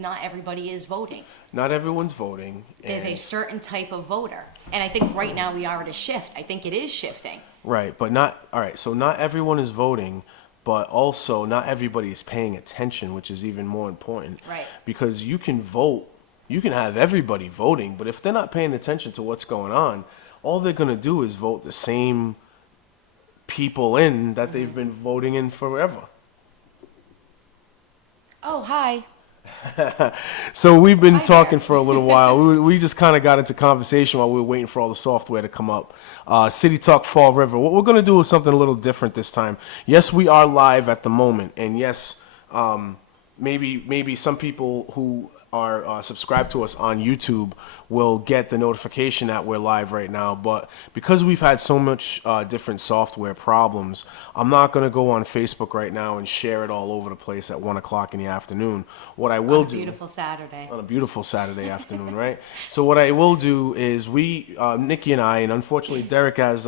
not everybody is voting. Not everyone's voting. There's a certain type of voter. And I think right now we are at a shift. I think it is shifting. Right, but so not everyone is voting, but also not everybody is paying attention, which is even more important. Right. Because you can vote, you can have everybody voting, but if they're not paying attention to what's going on, all they're going to do is vote the same people in that they've been voting in forever. Oh, hi. So we've been Hi talking there. for a little while. We just kind of got into conversation while we were waiting for all the software to come up. City Talk Fall River. What we're going to do is something a little different this time. Yes, we are live at the moment. And yes, maybe some people who are subscribed to us on YouTube will get the notification that we're live right now. But because we've had so much different software problems, I'm not going to go on Facebook right now and share it all over the place at 1 o'clock in the afternoon. What I will do Beautiful Saturday. on a beautiful Saturday afternoon, right? So what I will do is Nikki and I, and unfortunately Derek is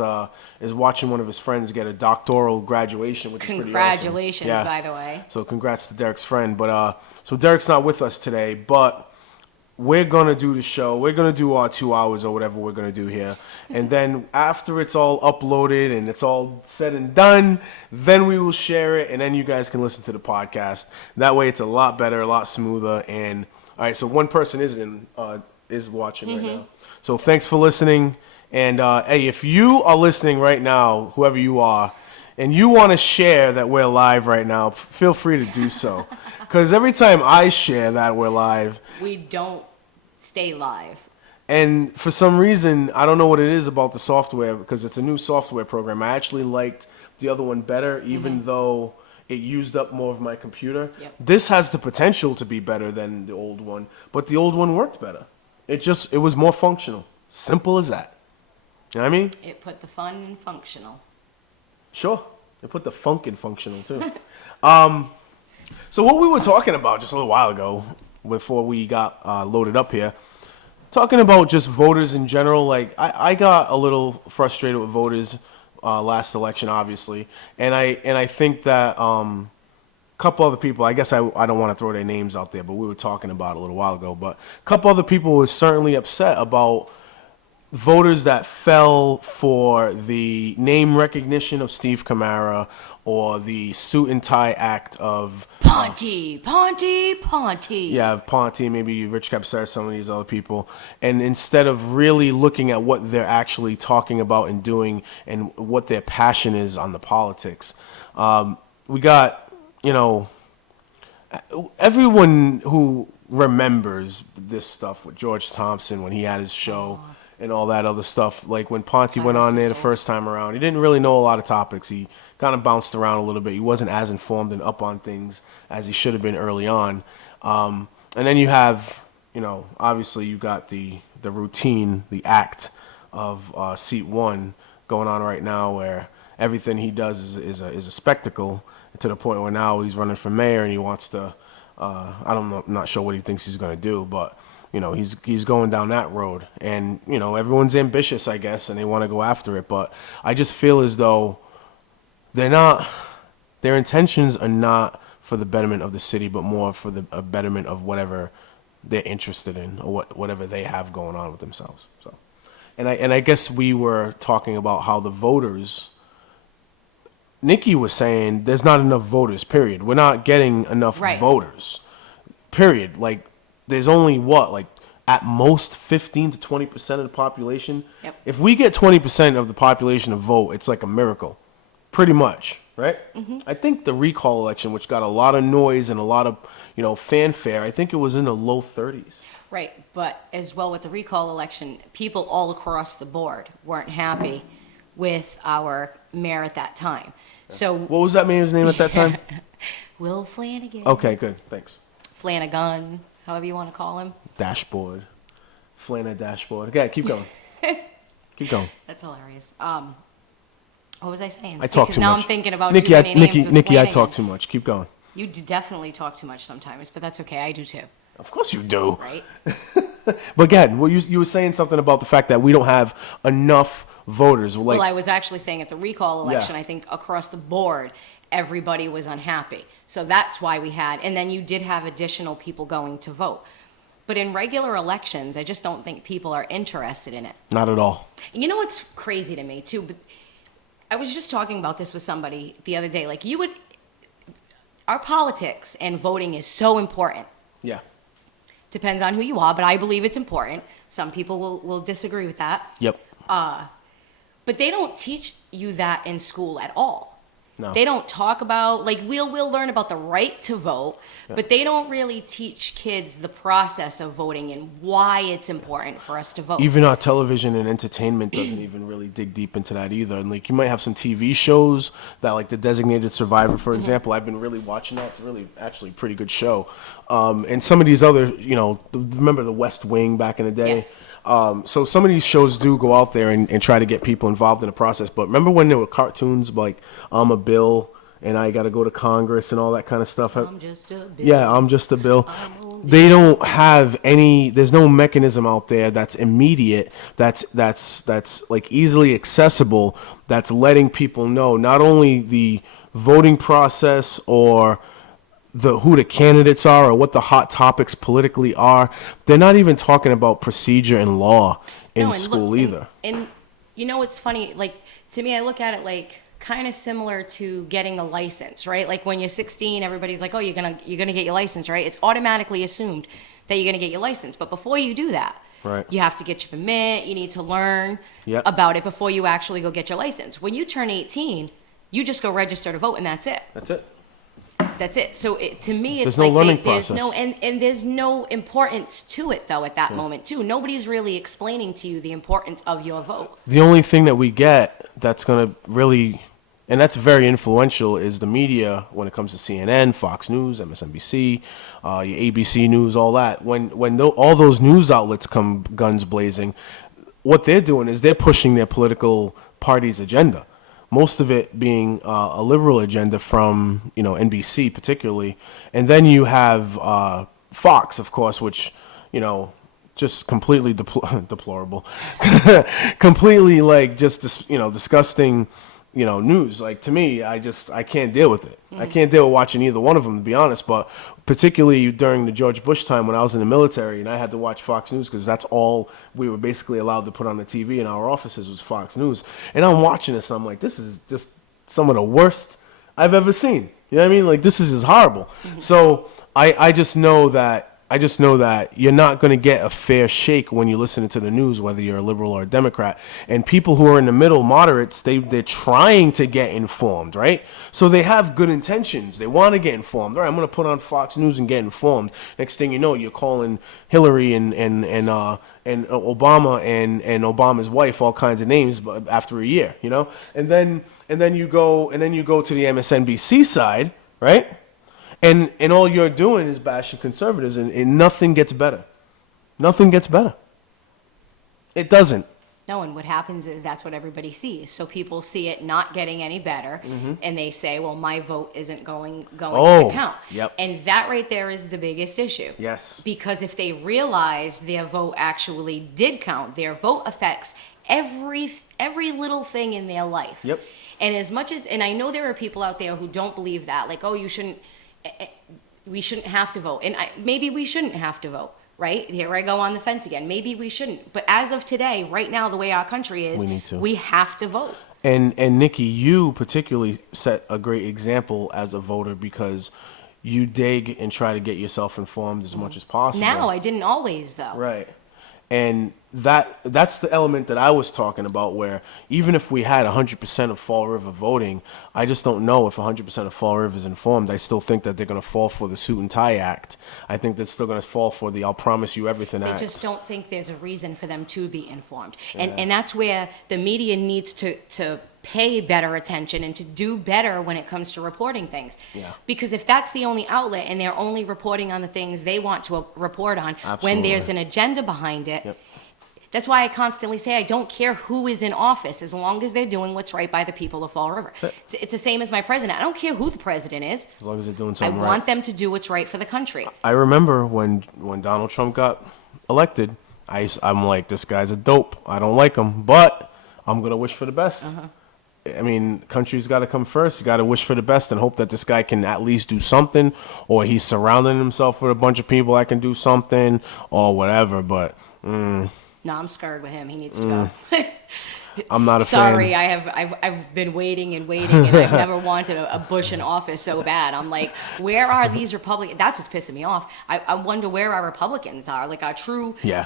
watching one of his friends get a doctoral graduation, which is pretty awesome. Congratulations, Yeah. by the way. So congrats to Derek's friend. But so Derek's not with us today, but we're gonna do the show. We're gonna do our 2 hours or whatever we're gonna do here, and then after it's all uploaded and it's all said and done, then we will share it, and then you guys can listen to the podcast. That way, it's a lot better, a lot smoother. And all right, so one person is watching right now. So thanks for listening. And hey, if you are listening right now, whoever you are, and you want to share that we're live right now, feel free to do so. Because every time I share that we're live, We don't stay live. and for some reason, I don't know what it is about the software, because it's a new software program. I actually liked the other one better, even though it used up more of my computer. Yep. This has the potential to be better than the old one, but the old one worked better. It was more functional. Simple as that. You know what I mean? It put the fun in functional. Sure. They put the funk in functional, too. So what we were talking about just a little while ago, before we got loaded up here, talking about just voters in general, like I got a little frustrated with voters last election, obviously, and I think that a couple other people, I guess I don't want to throw their names out there, but we were talking about it a little while ago, but a couple other people were certainly upset about voters that fell for the name recognition of Steve Camara or the suit and tie act of Ponte. yeah, Ponte, maybe Rich Capsar, some of these other people, and instead of really looking at what they're actually talking about and doing and what their passion is on the politics, we got, everyone who remembers this stuff with George Thompson when he had his show and all that other stuff. Like when Ponte went on there the first time around, he didn't really know a lot of topics. He kind of bounced around a little bit. He wasn't as informed and up on things as he should have been early on. And then you have, obviously you got the routine, the act of Seat 1 going on right now, where everything he does is a spectacle, to the point where now he's running for mayor and he wants to, I'm not sure what he thinks he's going to do, but he's going down that road, and everyone's ambitious, I guess, and they want to go after it. But I just feel as though their intentions are not for the betterment of the city, but more for the betterment of whatever they're interested in or whatever they have going on with themselves. So, and I guess we were talking about how the voters. Nikki was saying there's not enough voters. Period. We're not getting enough voters. Period. Like. There's only at most 15 to 20% of the population. Yep. If we get 20% of the population to vote, it's like a miracle, pretty much, right? Mm-hmm. I think the recall election, which got a lot of noise and a lot of fanfare, I think it was in the low 30s. Right, but as well with the recall election, people all across the board weren't happy with our mayor at that time. So what was that mayor's name at that time? Will Flanagan. Okay, good, thanks. Flanagan. However you want to call him. Dashboard. Dashboard. Okay, keep going. Keep going. That's hilarious. What was I saying? I talk too now much. I'm thinking about Nikki, too many names with Nikki, I Flanagan. talk too much. Keep going. You definitely talk too much sometimes, but that's okay. I do too. Of course you do. Right? But again, you were saying something about the fact that we don't have enough voters. Well, I was actually saying at the recall election, Yeah. I think across the board, everybody was unhappy. So that's why we had, and then you did have additional people going to vote. But in regular elections, I just don't think people are interested in it. Not at all. And you know what's crazy to me too? But I was just talking about this with somebody the other day. Like our politics and voting is so important. Yeah. Depends on who you are, but I believe it's important. Some people will disagree with that. Yep. But they don't teach you that in school at all. No. They don't talk about, like, we'll learn about the right to vote, but they don't really teach kids the process of voting and why it's important for us to vote. Even our television and entertainment doesn't even really dig deep into that either. And like you might have some TV shows that, like the Designated Survivor, for example. I've been really watching that. It's really actually a pretty good show. And some of these other, remember the West Wing back in the day? Yes. So some of these shows do go out there and try to get people involved in the process. But remember when there were cartoons like I'm a Bill and I got to go to Congress and all that kind of stuff? I'm just a bill. Yeah, I'm just a bill. They don't have any. There's no mechanism out there that's immediate. That's like easily accessible. That's letting people know not only the voting process or who the candidates are or what the hot topics politically are. They're not even talking about procedure and law in school either. And you know what's funny? Like, to me, I look at it like kind of similar to getting a license, right? Like when you're 16, everybody's like, "Oh, you're gonna get your license, right?" It's automatically assumed that you're gonna get your license. But before you do that, right, you have to get your permit. You need to learn Yep. about it before you actually go get your license. When you turn 18, you just go register to vote, and that's it. That's it. That's it. So to me, it's There's no like learning there's process. no and there's no importance to it though at that moment too. Nobody's really explaining to you the importance of your vote. The only thing that we get that's going to really, and that's very influential, is the media when it comes to CNN, Fox News, MSNBC, your ABC News, all that. When all those news outlets come guns blazing, what they're doing is they're pushing their political party's agenda. Most of it being a liberal agenda from NBC particularly, and then you have Fox, of course, which just completely deplorable, completely like just disgusting, news. Like to me, I can't deal with it. I can't deal with watching either one of them, to be honest. But particularly during the George Bush time when I was in the military and I had to watch Fox News because that's all we were basically allowed to put on the TV in our offices was Fox News. And I'm watching this and I'm like, this is just some of the worst I've ever seen. You know what I mean? Like this is just horrible. So I just know that you're not going to get a fair shake when you're listening to the news, whether you're a liberal or a Democrat. And people who are in the middle, moderates, they're trying to get informed, right? So they have good intentions. They want to get informed. All right, I'm going to put on Fox News and get informed. Next thing you know, you're calling Hillary and Obama and Obama's wife all kinds of names after a year, And then you go to the MSNBC side, right? And all you're doing is bashing conservatives, and nothing gets better. Nothing gets better. It doesn't. No, and what happens is that's what everybody sees. So people see it not getting any better, and they say, "Well, my vote isn't going to count." Yep. And that right there is the biggest issue. Yes. Because if they realize their vote actually did count, their vote affects every little thing in their life. Yep. And and I know there are people out there who don't believe that, like, "Oh, we shouldn't have to vote," and maybe we shouldn't have to vote. Right? Here I go on the fence again. Maybe we shouldn't. But as of today, right now, the way our country is, we have to vote. And Nikki, you particularly set a great example as a voter because you dig and try to get yourself informed as much as possible. Now, I didn't always, though. Right. And that's the element that I was talking about, where even if we had 100% of Fall River voting, I just don't know if 100% of Fall River is informed. I still think that they're going to fall for the Suit and Tie Act. I think they're still going to fall for the I'll Promise You Everything Act. They just don't think there's a reason for them to be informed. And that's where the media needs to pay better attention and to do better when it comes to reporting things. Yeah. Because if that's the only outlet and they're only reporting on the things they want to report on, when there's an agenda behind it, Yep. That's why I constantly say I don't care who is in office as long as they're doing what's right by the people of Fall River. It's the same as my president. I don't care who the president is. As long as they're doing I something right. want them to do what's right for the country. I remember when Donald Trump got elected, I'm like, this guy's a dope. I don't like him, but I'm going to wish for the best. I mean, country's got to come first. You got to wish for the best and hope that this guy can at least do something, or he's surrounding himself with a bunch of people that can do something, or whatever. But No, I'm scared with him. He needs to go. I'm not a Sorry, fan. I've been waiting and waiting, and I've never wanted a Bush in office so bad. I'm like, where are these Republicans? That's what's pissing me off. I wonder where our Republicans are, like our true. Yeah.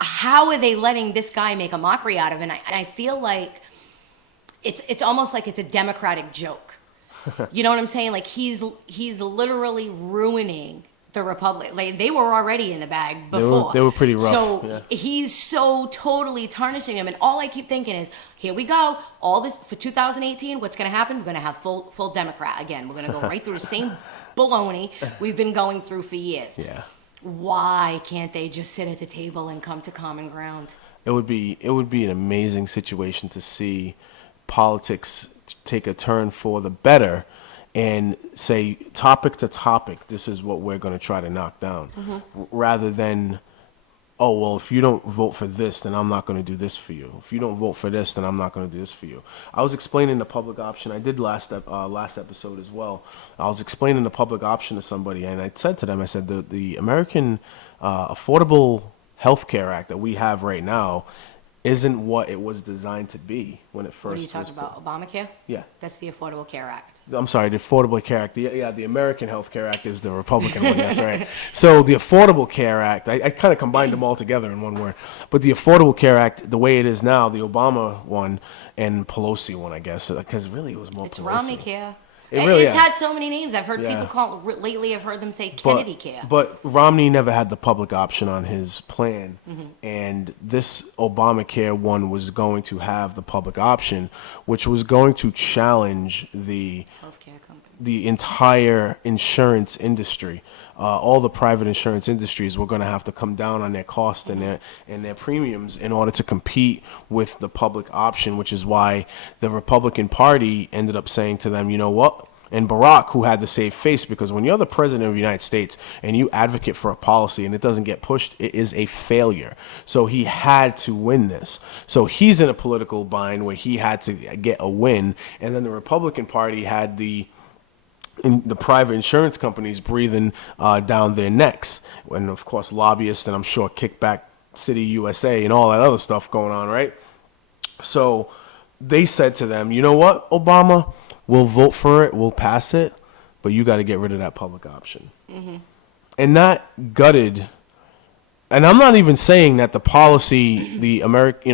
How are they letting this guy make a mockery out of it? And I feel like it's almost like it's a Democratic joke. You know what I'm saying? Like he's literally ruining the Republic. Like they were already in the bag before. They were pretty rough. So yeah. he's so totally tarnishing him, and all I keep thinking is, here we go. All this for 2018. What's going to happen? We're going to have full Democrat again. We're going to go right through the same baloney we've been going through for years. Yeah. Why can't they just sit at the table and come to common ground? It would be an amazing situation to see politics take a turn for the better and say topic to topic, this is what we're going to try to knock down, rather than, oh, well, if you don't vote for this, then I'm not going to do this for you. If you don't vote for this, then I'm not going to do this for you. I was explaining the public option. I did last episode as well. I was explaining the public option to somebody, and I said to them, I said, the American Affordable Health Care Act that we have right now isn't what it was designed to be when it first What are you talking about? Obamacare? Yeah. That's the Affordable Care Act. I'm sorry, the Affordable Care Act. The American Health Care Act is the Republican one. That's right. So the Affordable Care Act, I kind of combined them all together in one word. But the Affordable Care Act, the way it is now, the Obama one and Pelosi one, I guess, because really it was more It's Pelosi. Romney Care. It really it's is. had so many names. I've heard Yeah. people call lately. I've heard them say Kennedy Care. But Romney never had the public option on his plan, and this Obamacare one was going to have the public option, which was going to challenge the Healthcare company. the entire insurance industry. All the private insurance industries were going to have to come down on their cost and their premiums in order to compete with the public option, which is why the Republican Party ended up saying to them, you know what? And Barack, who had to save face, because when you're the president of the United States and you advocate for a policy and it doesn't get pushed, it is a failure. So he had to win this. So he's in a political bind where he had to get a win. And then the Republican Party had the private insurance companies breathing down their necks. And, of course, lobbyists and I'm sure Kickback City USA and all that other stuff going on, right? So they said to them, you know what, Obama? We'll vote for it, we'll pass it, but you got to get rid of that public option. And that gutted. And I'm not even saying that the policy, the Obamacare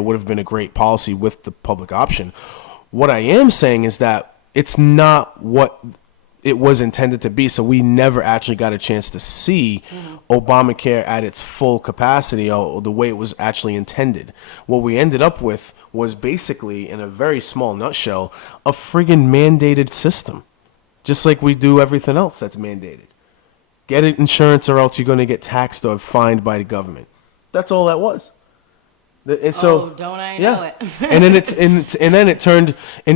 would have been a great policy with the public option. What I am saying is that it's not what it was intended to be. So we never actually got a chance to see Obamacare at its full capacity or the way it was actually intended. What we ended up with was basically, in a very small nutshell, a friggin' mandated system. Just like we do everything else that's mandated. Get insurance or else you're going to get taxed or fined by the government. That's all that was. And so, don't I know it? and then it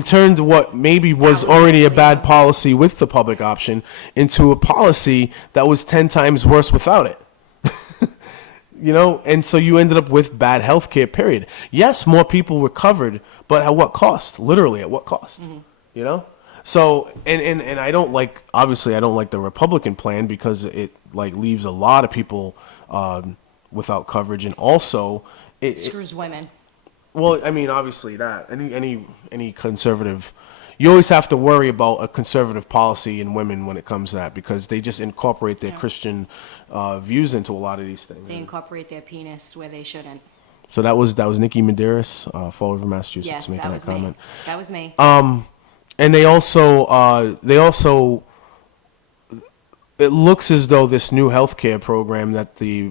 turned what maybe was already a bad policy with the public option into a policy that was 10 times worse without it. And so you ended up with bad health care, period. Yes, more people were covered, but at what cost? Literally, at what cost? So, and I don't like, obviously, I don't like the Republican plan because it leaves a lot of people without coverage, and also it Screws women. Well, I mean, obviously that any conservative, you always have to worry about a conservative policy in women when it comes to that because they just incorporate their Christian views into a lot of these things. They incorporate their penis where they shouldn't. So that was Nikki Medeiros, Fall River, Massachusetts, Yes, making that was comment. me. That was me. And they also it looks as though this new healthcare program that the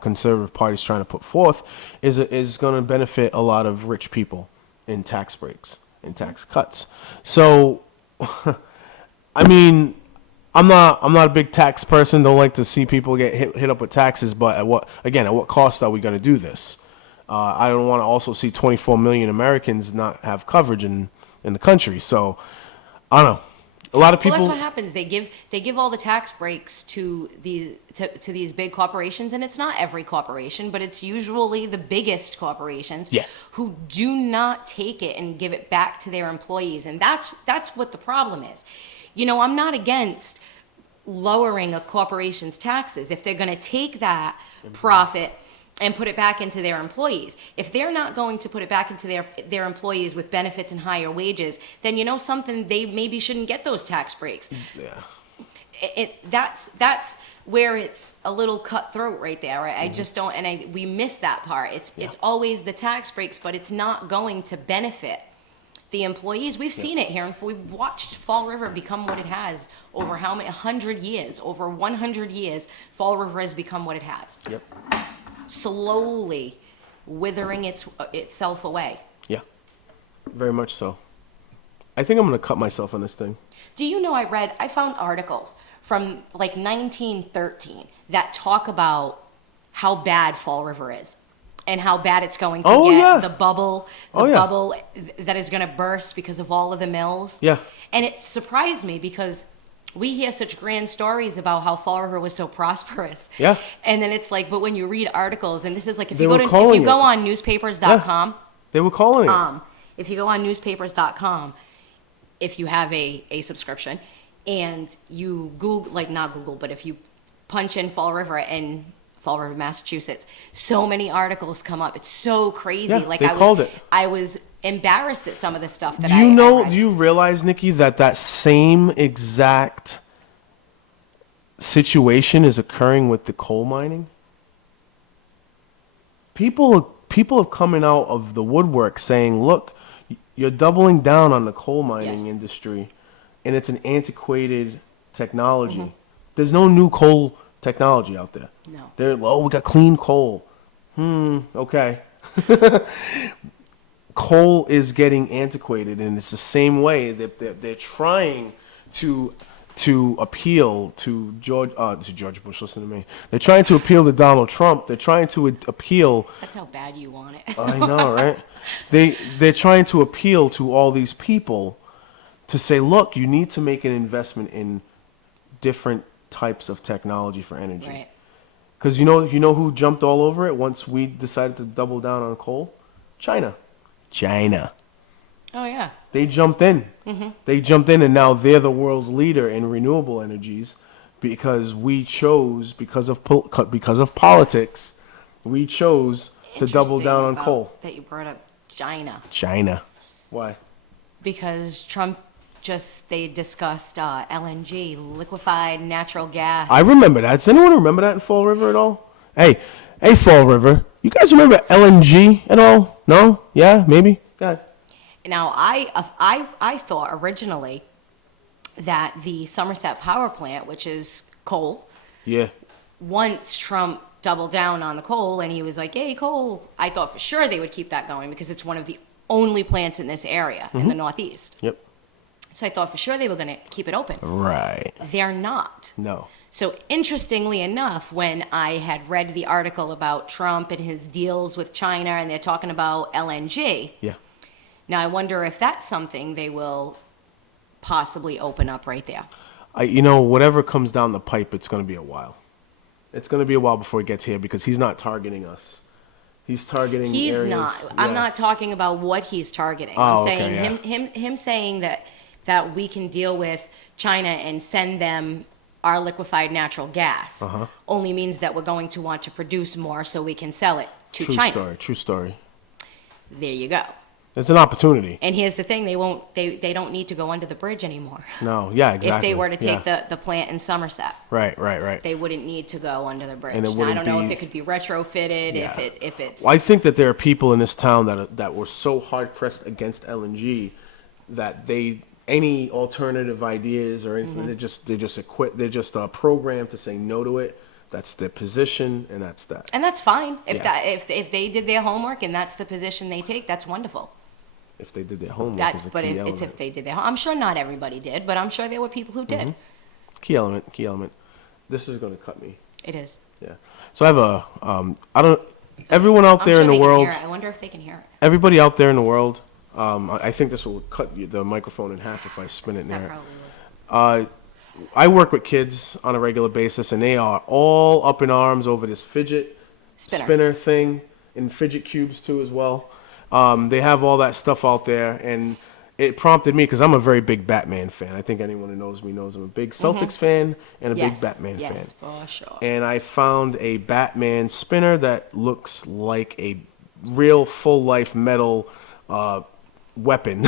Conservative Party is trying to put forth is going to benefit a lot of rich people in tax breaks and tax cuts. So, I mean, I'm not a big tax person. Don't like to see people get hit up with taxes. But at what cost are we going to do this? I don't want to also see 24 million Americans not have coverage in the country. So, I don't know. A lot of Well, people. that's what happens. They give all the tax breaks to these big corporations, and it's not every corporation, but it's usually the biggest corporations Yeah. who do not take it and give it back to their employees, and that's what the problem is. I'm not against lowering a corporation's taxes if they're going to take that profit and put it back into their employees. If they're not going to put it back into their employees with benefits and higher wages, then something, they maybe shouldn't get those tax breaks. Yeah. That's where it's a little cutthroat right there. Right? I just don't, and we miss that part. It's always the tax breaks, but it's not going to benefit the employees. We've seen it here, and we've watched Fall River become what it has over how many 100 years, over 100 years. Fall River has become what it has. Yep. Slowly withering itself away. Yeah. Very much so. I think I'm gonna cut myself on this thing. Do you know, I found articles from like 1913 that talk about how bad Fall River is and how bad it's going to get. Yeah. The bubble that is going to burst because of all of the mills. Yeah. And it surprised me because we hear such grand stories about how Fall River was so prosperous. Yeah. And then it's like, but when you read articles, and this is like, if They you were go calling it. on newspapers.com, They were calling it. if you go on newspapers.com, if you have a subscription, and you Google, like not Google, but if you punch in Fall River and Fall River, Massachusetts, so many articles come up. It's so crazy. Yeah, like they called it. I was embarrassed at some of the stuff that Do I read. do you realize, Nikki, that same exact situation is occurring with the coal mining? People are coming out of the woodwork saying, look, you're doubling down on the coal mining Yes. industry, and it's an antiquated technology. Mm-hmm. There's no new coal technology out there. No. We got clean coal. Okay. Coal is getting antiquated, and it's the same way that they're trying to appeal to George Bush. Listen to me. They're trying to appeal to Donald Trump. They're trying to appeal. That's how bad you want it. I know, right? They're trying to appeal to all these people to say, look, you need to make an investment in different types of technology for energy. Right. Because you know who jumped all over it once we decided to double down on coal? China. Oh yeah. They jumped in. Mm-hmm. They jumped in, and now they're the world leader in renewable energies because we chose, because of politics, we chose to double down on Interesting coal. that you brought up China, Why? because Trump they discussed LNG, liquefied natural gas. I remember that. Does anyone remember that in Fall River at all? Hey, Fall River. You guys remember LNG at all? No? Yeah? Maybe? Go ahead. Now, I thought originally that the Somerset Power Plant, which is coal, Yeah. once Trump doubled down on the coal and he was like, yay, coal, I thought for sure they would keep that going because it's one of the only plants in this area in the Northeast. Yep. So I thought for sure they were going to keep it open. Right. They're not. No. So interestingly enough, when I had read the article about Trump and his deals with China and they're talking about LNG, Yeah. now I wonder if that's something they will possibly open up right there. Whatever comes down the pipe, it's going to be a while. It's going to be a while before it gets here because he's not targeting us. He's targeting He's areas. not. I'm not talking about what he's targeting. Oh, I'm okay, saying yeah. him saying that we can deal with China and send them our liquefied natural gas only means that we're going to want to produce more so we can sell it to China. True story. There you go. It's an opportunity. And here's the thing: they don't need to go under the bridge anymore. No, yeah, exactly. If they were to take yeah. the plant in Somerset, Right. they wouldn't need to go under the bridge. And it Now, I wouldn't don't know be- if it could be retrofitted, Yeah. if it's. Well, I think that there are people in this town that were so hard pressed against LNG that any alternative ideas or anything they're just programmed to say no to it. That's their position, and that's that. And that's fine. Yeah. If they did their homework and that's the position they take, that's wonderful. If they did their homework, That's is a but key it's element. if they did their. I'm sure not everybody did, but I'm sure there were people who did. Key element. This is going to cut me. It is. Yeah. So I have everyone out I'm there sure in the they can world, hear it. I wonder if they can hear it. everybody out there in the world, I think this will cut the microphone in half if I spin it That near. probably I work with kids on a regular basis, and they are all up in arms over this fidget spinner thing, and fidget cubes too as well. They have all that stuff out there, and it prompted me because I'm a very big Batman fan. I think anyone who knows me knows I'm a big Celtics fan and a big Batman fan. Yes, for sure. And I found a Batman spinner that looks like a real full-life metal weapon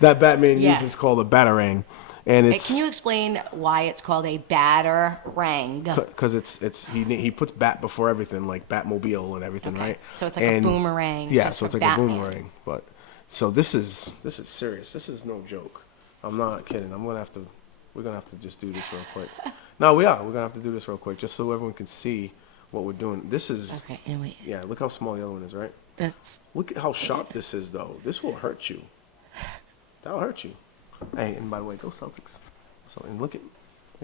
that Batman uses called a Batarang. And it's, can you explain why it's called a Batarang? Because he puts bat before everything, like Batmobile and everything, right? So it's like a boomerang. Yeah, just so it's like Batman. a boomerang. But so this is serious. This is no joke. I'm not kidding. We're gonna have to just do this real quick. No, we are. We're gonna have to do this real quick, just so everyone can see what we're doing. This is Okay, and wait. yeah. Look how small the other one is, right? That's Look at how sharp this is, though. This will hurt you. That'll hurt you. Hey, and by the way, go Celtics. So, and look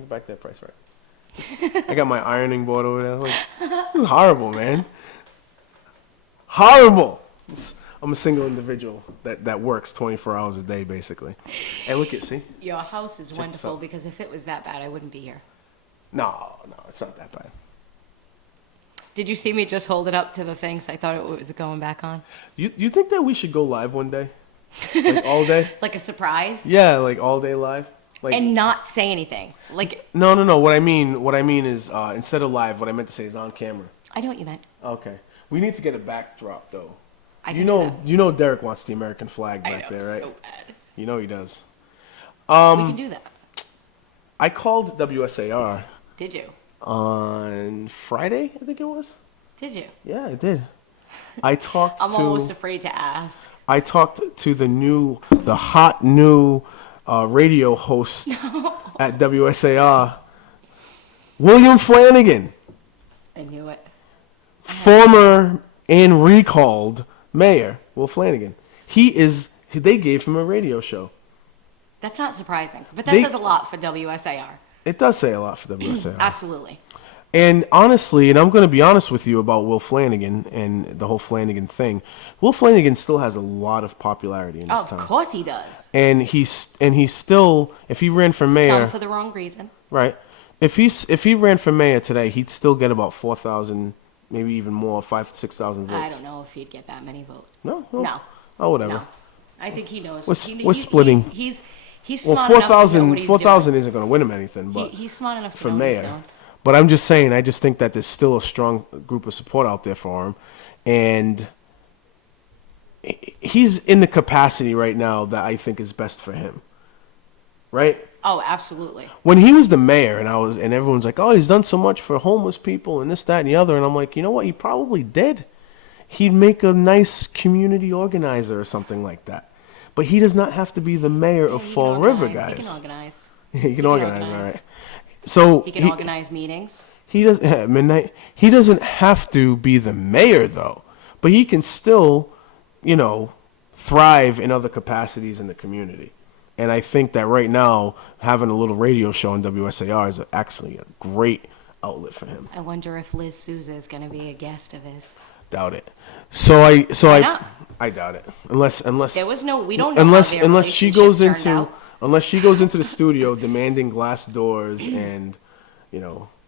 back that price right. I got my ironing board over there. Like, this is horrible, man. Horrible. I'm a single individual that works 24 hours a day, basically. Hey, look at, see? your house is this wonderful out. because if it was that bad, I wouldn't be here. No, it's not that bad. Did you see me just hold it up to the thing? So I thought it was going back on. You think that we should go live one day? Like all day? Like a surprise? Yeah, like all day live. Like And not say anything. Like, no. What I mean is instead of live, what I meant to say is on camera. I know what you meant. Okay. We need to get a backdrop though. I You can know, do that. you know, Derek wants the American flag I back know, there, right? so bad. You know he does. We can do that. I called WSAR Did you? on Friday, I think it was. Did you? Yeah, I did. I talked I'm to almost afraid to ask. I talked to the hot new radio host at WSAR, William Flanagan, I knew it. former and recalled mayor Will Flanagan. They gave him a radio show. That's not surprising, but that They- says a lot for WSAR. It does say a lot for WSAR. Absolutely. And honestly, and I'm going to be honest with you about Will Flanagan and the whole Flanagan thing. Will Flanagan still has a lot of popularity in this Of town. course he does. And he's still, if he ran for mayor, Some for the wrong reason. right? If he ran for mayor today, he'd still get about 4,000, maybe even more, 6,000 votes. I don't know if he'd get that many votes. No, well, No. Oh, whatever. No. I think he knows. We're splitting. He's Well, smart enough to know what 4,000 he's 4,000 isn't going to win him anything, doing. but He's smart enough to for know what he's mayor. doing. But I'm just saying, I just think that there's still a strong group of support out there for him, and he's in the capacity right now that I think is best for him. Right? Oh, absolutely. When he was the mayor, and everyone's like, "Oh, he's done so much for homeless people and this, that, and the other," and I'm like, you know what? He probably did. He'd make a nice community organizer or something like that. But he does not have to be the mayor of He can Fall River, organize. guys. He can organize. He can can organize, all organize. right. So He can organize meetings. He does at midnight. He doesn't have to be the mayor though, but he can still, thrive in other capacities in the community. And I think that right now having a little radio show on WSAR is actually a great outlet for him. I wonder if Liz Souza is going to be a guest of his. Doubt it. So I not? I doubt it. Unless There was no. We don't know unless how their unless she relationship goes turned into out. unless she goes into the studio demanding glass doors and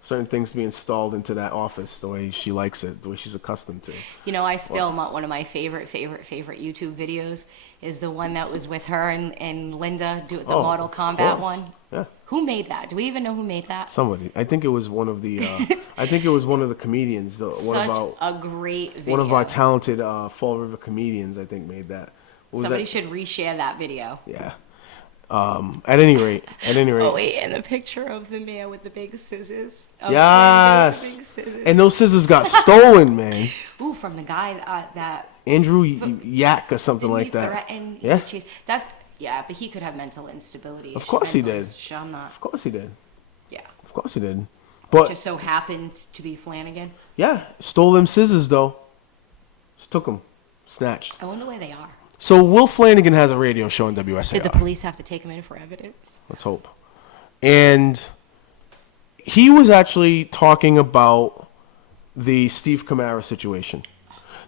certain things to be installed into that office the way she likes it, the way she's accustomed to. I still one of my favorite YouTube videos is the one that was with her and Linda do the Oh, Mortal of Kombat course. one. Yeah. Who made that? Do we even know who made that? Somebody. I think it was one of the I think it was one of the comedians, Such a great video. one of our talented Fall River comedians, I think, made that. What was Somebody that? should reshare that video. Yeah. At any rate. Oh wait, and the picture of the mayor with the big scissors. Of Flanagan with the Yes. big scissors. And those scissors got stolen, man. Ooh, from the guy that Andrew Yak or something like that. threatened Yeah. Chase. But he could have mental instability. Of course he did. I'm not. Of course he did. Yeah. Of course he did. But Just so happens to be Flanagan. yeah, stole them scissors though. Just took them, snatched. I wonder where they are. So Will Flanagan has a radio show on WSAR. Did the police have to take him in for evidence? Let's hope. And he was actually talking about the Steve Kamara situation.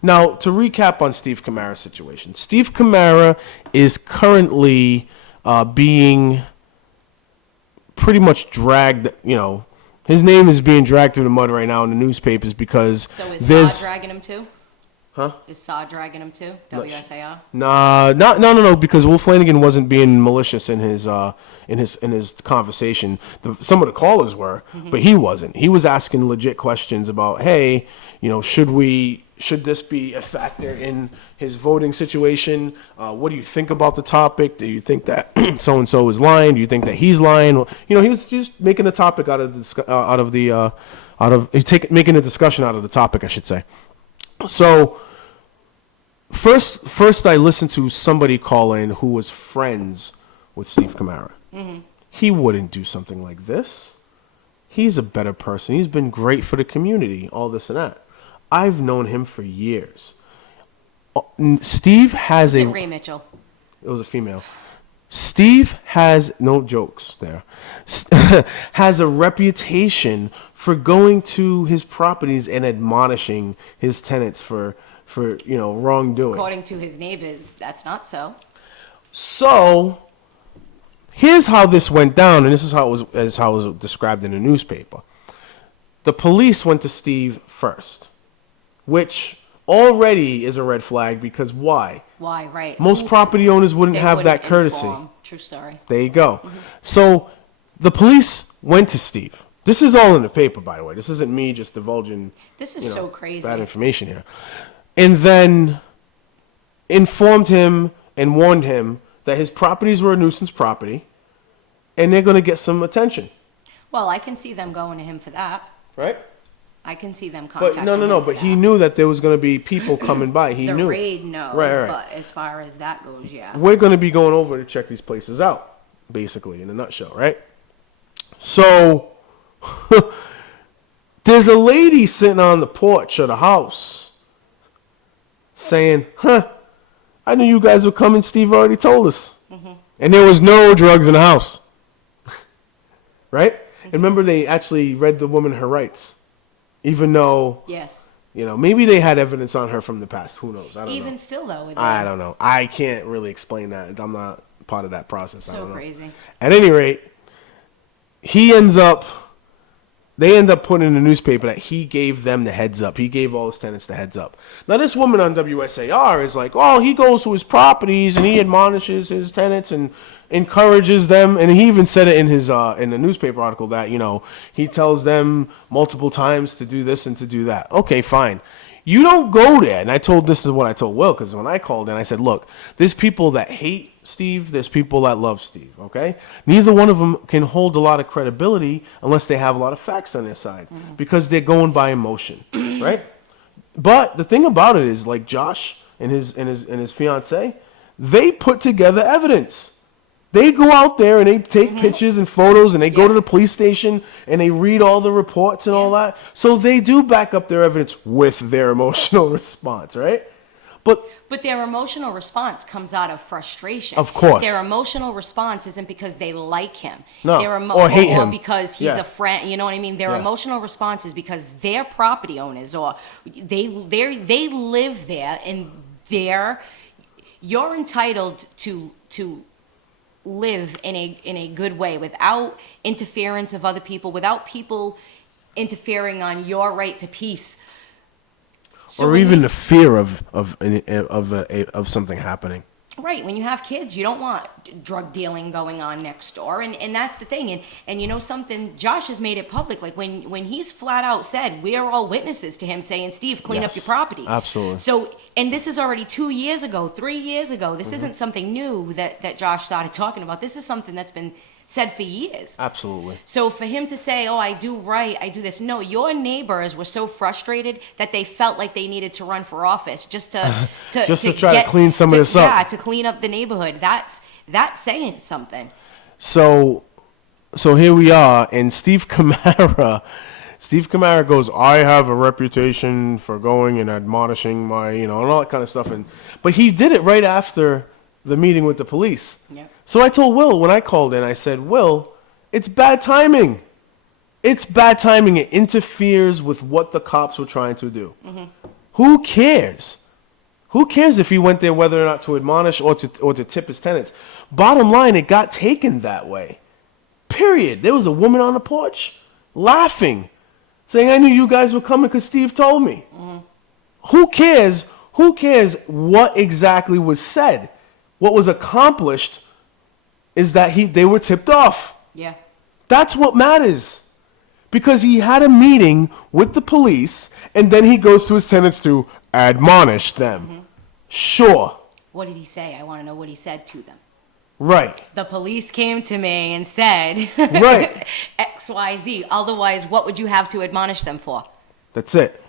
Now, to recap on Steve Kamara's situation, Steve Kamara is currently being pretty much dragged, his name is being dragged through the mud right now in the newspapers because So is there's... Saw dragging him too? Huh? Is Saw dragging him too? WSAR? Nah, no, because Will Flanagan wasn't being malicious in his conversation. Some of the callers were, but he wasn't. He was asking legit questions about, hey, should this be a factor in his voting situation? What do you think about the topic? Do you think that so and so is lying? Do you think that he's lying? He was just making a topic making a discussion out of the topic, I should say. So first I listened to somebody call in who was friends with Steve Kamara. Mm-hmm. He wouldn't do something like this. He's a better person. He's been great for the community, all this and that. I've known him for years. Steve has Is it Ray Mitchell? It was a female. Steve has, no jokes there, has a reputation for going to his properties and admonishing his tenants for wrongdoing. According to his neighbors, that's not so. So, here's how this went down, and this is how it was described in the newspaper. The police went to Steve first, which already is a red flag because why? Why, right. Most property owners wouldn't have that courtesy. Inform. True story. There you go. Mm-hmm. So the police went to Steve. This is all in the paper, by the way. This isn't me just divulging This is so crazy. bad information here. And then informed him and warned him that his properties were a nuisance property and they're going to get some attention. Well, I can see them going to him for that. Right? I can see them contacting But no. him for But he that. knew that there was going to be people coming by. He The knew. raid, no. Right. But as far as that goes, yeah. We're going to be going over to check these places out, basically, in a nutshell, right? So, there's a lady sitting on the porch of the house saying, I knew you guys were coming. Steve already told us. Mm-hmm. And there was no drugs in the house. Right? Mm-hmm. And remember, they actually read the woman her rights. Even though, Yes. maybe they had evidence on her from the past. Who knows? I don't know. Even still, though. With I them. don't know. I can't really explain that. I'm not part of that process. I So don't know. crazy. At any rate, they end up putting in the newspaper that he gave them the heads up. He gave all his tenants the heads up. Now, this woman on WSAR is like, oh, he goes to his properties and he admonishes his tenants and encourages them. And he even said it in his in the newspaper article that, he tells them multiple times to do this and to do that. Okay, fine. You don't go there. And this is what I told Will, because when I called in, I said, look, there's people that hate Steve, there's people that love Steve, okay? Neither one of them can hold a lot of credibility unless they have a lot of facts on their side, because they're going by emotion, right? But the thing about it is, like Josh and his fiance, they put together evidence. They go out there and they take pictures and photos and they go to the police station and they read all the reports and all that. So they do back up their evidence with their emotional response, right? But their emotional response comes out of frustration. Of course. Their emotional response isn't because they like him. No, Their or hate him. Or because he's a friend. You know what I mean? Their emotional response is because they're property owners or they live there and you're entitled to live in a good way without interference of other people, without people interfering on your right to peace. So or when even you the fear of something happening. Right. When you have kids, you don't want drug dealing going on next door. And that's the thing. And you know something, Josh has made it public. Like when he's flat out said, we are all witnesses to him saying, Steve, clean up your property. Absolutely. So, and this is already 2 years ago, 3 years ago. This isn't something new that Josh started talking about. This is something that's been said for years. Absolutely. So for him to say, oh, I do right, I do this. No, your neighbors were so frustrated that they felt like they needed to run for office just to try to clean some of this up. Yeah, to clean up the neighborhood. That's saying something. So here we are, and Steve Kamara goes, I have a reputation for going and admonishing my, and all that kind of stuff. But he did it right after the meeting with the police. Yeah. So I told Will when I called in, I said, Will, it's bad timing. It's bad timing. It interferes with what the cops were trying to do. Mm-hmm. Who cares? Who cares if he went there whether or not to admonish or to tip his tenants? Bottom line, it got taken that way. Period. There was a woman on the porch laughing, saying, I knew you guys were coming because Steve told me. Who cares? Who cares what exactly was said? What was accomplished is that they were tipped off. Yeah. That's what matters. Because he had a meeting with the police, and then he goes to his tenants to admonish them. Sure. What did he say? I want to know what he said to them. Right. The police came to me and said Right. XYZ. Otherwise, what would you have to admonish them for? That's it.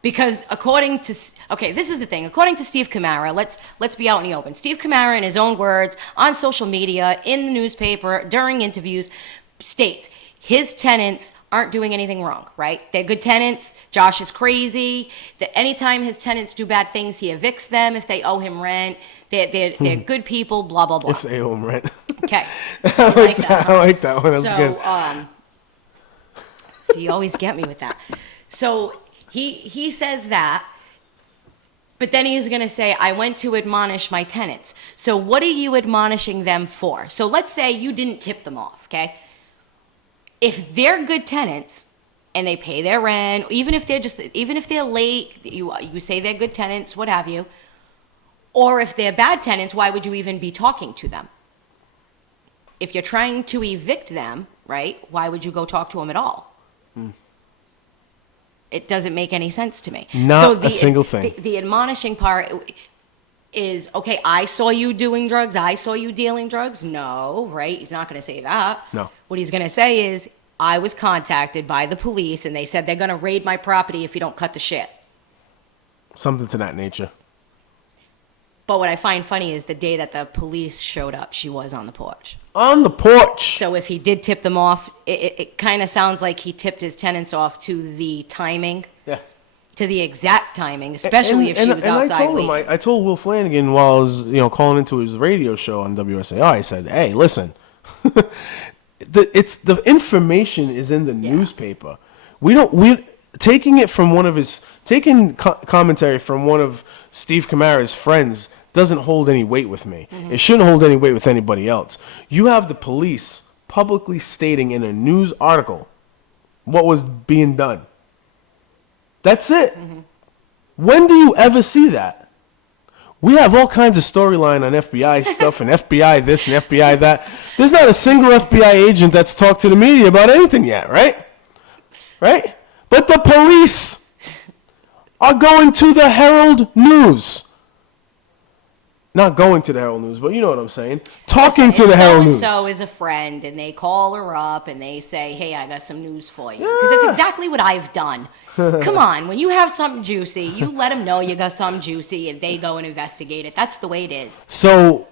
Because according to, okay, this is the thing. According to Steve Kamara, let's be out in the open. Steve Kamara, in his own words, on social media, in the newspaper, during interviews, states his tenants aren't doing anything wrong, right? They're good tenants. Josh is crazy. That anytime his tenants do bad things, he evicts them if they owe him rent. They're good people. Blah blah blah. If they owe him rent. Okay, I like that. huh? I like that one. That's So, good. so you always get me with that. So he says that, but then he's going to say, I went to admonish my tenants. So what are you admonishing them for? So let's say you didn't tip them off, okay? If they're good tenants and they pay their rent, even if they're late, you say they're good tenants, what have you, or if they're bad tenants, why would you even be talking to them? If you're trying to evict them, right, why would you go talk to them at all? It doesn't make any sense to me. Not a single thing. The admonishing part is, okay, I saw you doing drugs. I saw you dealing drugs. No, right? He's not going to say that. No. What he's going to say is, I was contacted by the police, and they said they're going to raid my property if you don't cut the shit. Something to that nature. But what I find funny is the day that the police showed up, she was on the porch. On the porch. So if he did tip them off, it kind of sounds like he tipped his tenants off to the timing, Yeah. to the exact timing, especially if she was outside I told waiting. him, I told Will Flanagan while I was, calling into his radio show on WSAI, I said, hey, listen, the information is in the newspaper. Taking commentary from one of Steve Kamara's friends doesn't hold any weight with me. It shouldn't hold any weight with anybody else. You have the police publicly stating in a news article what was being done. That's it. When do you ever see that? We have all kinds of storyline on FBI stuff and FBI this and FBI that. There's not a single FBI agent that's talked to the media about anything yet, right? Right? But the police are going to the Herald News. Not going to the Herald News, but you know what I'm saying. Talking to the Herald News. So-and-so is a friend, and they call her up, and they say, hey, I got some news for you. Because that's exactly what I've done. Come on, when you have something juicy, you let them know you got something juicy, and they go and investigate it. That's the way it is. So,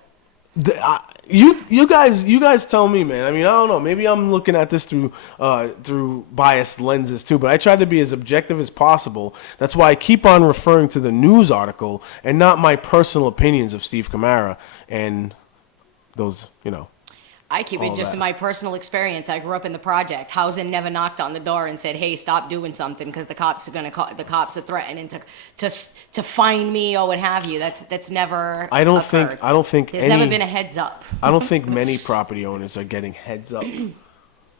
you guys tell me, man. I mean, I don't know. Maybe I'm looking at this through biased lenses too. But I try to be as objective as possible. That's why I keep on referring to the news article and not my personal opinions of Steve Kamara and those, I keep it all just that. in my personal experience. I grew up in the project. Housen never knocked on the door and said, "Hey, stop doing something," because the cops are gonna call. The cops are threatening to find me or what have you. That's never. I don't occurred. think There's any. never been a heads up. I don't think many property owners are getting heads up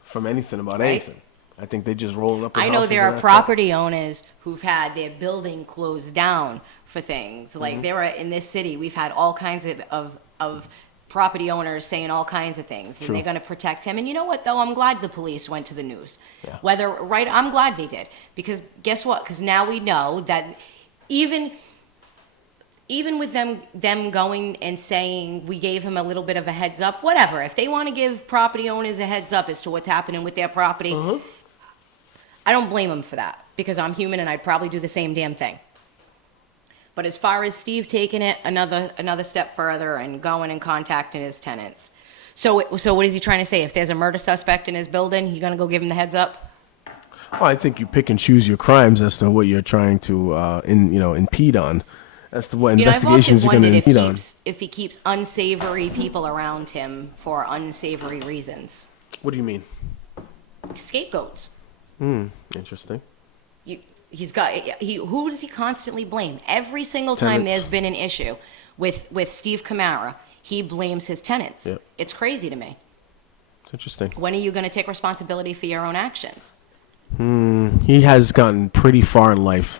from anything about anything. I think they just roll up. I know there are property owners who've had their building closed down for things. Like there are in this city, we've had all kinds of property owners saying all kinds of things, and True. they're going to protect him. And you know what, though? I'm glad the police went to the news. Yeah. I'm glad they did. Because guess what? Because now we know that even with them going and saying we gave him a little bit of a heads up, whatever. If they want to give property owners a heads up as to what's happening with their property, I don't blame them for that, because I'm human and I'd probably do the same damn thing. But as far as Steve taking it another step further and going and contacting his tenants, so what is he trying to say? If there's a murder suspect in his building, you gonna go give him the heads up? Well, I think you pick and choose your crimes as to what you're trying to impede on, as to what investigations you're going to impede on. If he keeps unsavory people around him for unsavory reasons, What do you mean? scapegoats. Interesting. Who does he constantly blame? Every single time Tenants. there's been an issue with Steve Kamara, he blames his tenants. Yep. It's crazy to me. It's interesting. When are you going to take responsibility for your own actions? He has gotten pretty far in life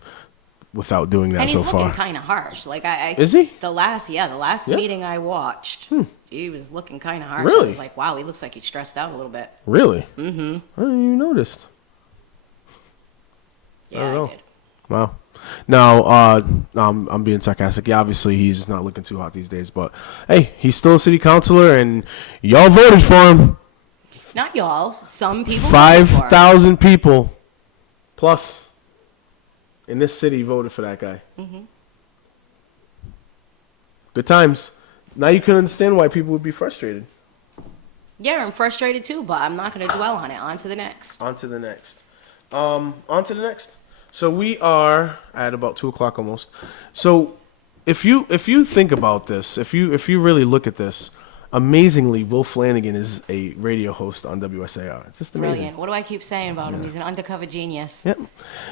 without doing that And so he's looking far. kind of harsh. Like I Is he? The last Yeah? meeting I watched, he was looking kind of harsh. I Really? was like, wow, he looks like he's stressed out a little bit. Really? Mm-hmm. I didn't even notice. Yeah, know. I did. Wow. Now, I'm being sarcastic. Yeah, obviously he's not looking too hot these days, but hey, he's still a city councilor, and y'all voted for him. Not y'all. Some people. voted for him. 5,000 people plus in this city voted for that guy. Mm-hmm. Good times. Now you can understand why people would be frustrated. Yeah, I'm frustrated too, but I'm not going to dwell on it. On to the next. On to the next. On to the next. So we are at about 2:00 almost. So if you think about this, if you really look at this, amazingly, Will Flanagan is a radio host on WSAR. It's just amazing. Brilliant. What do I keep saying about him? He's an undercover genius. Yep.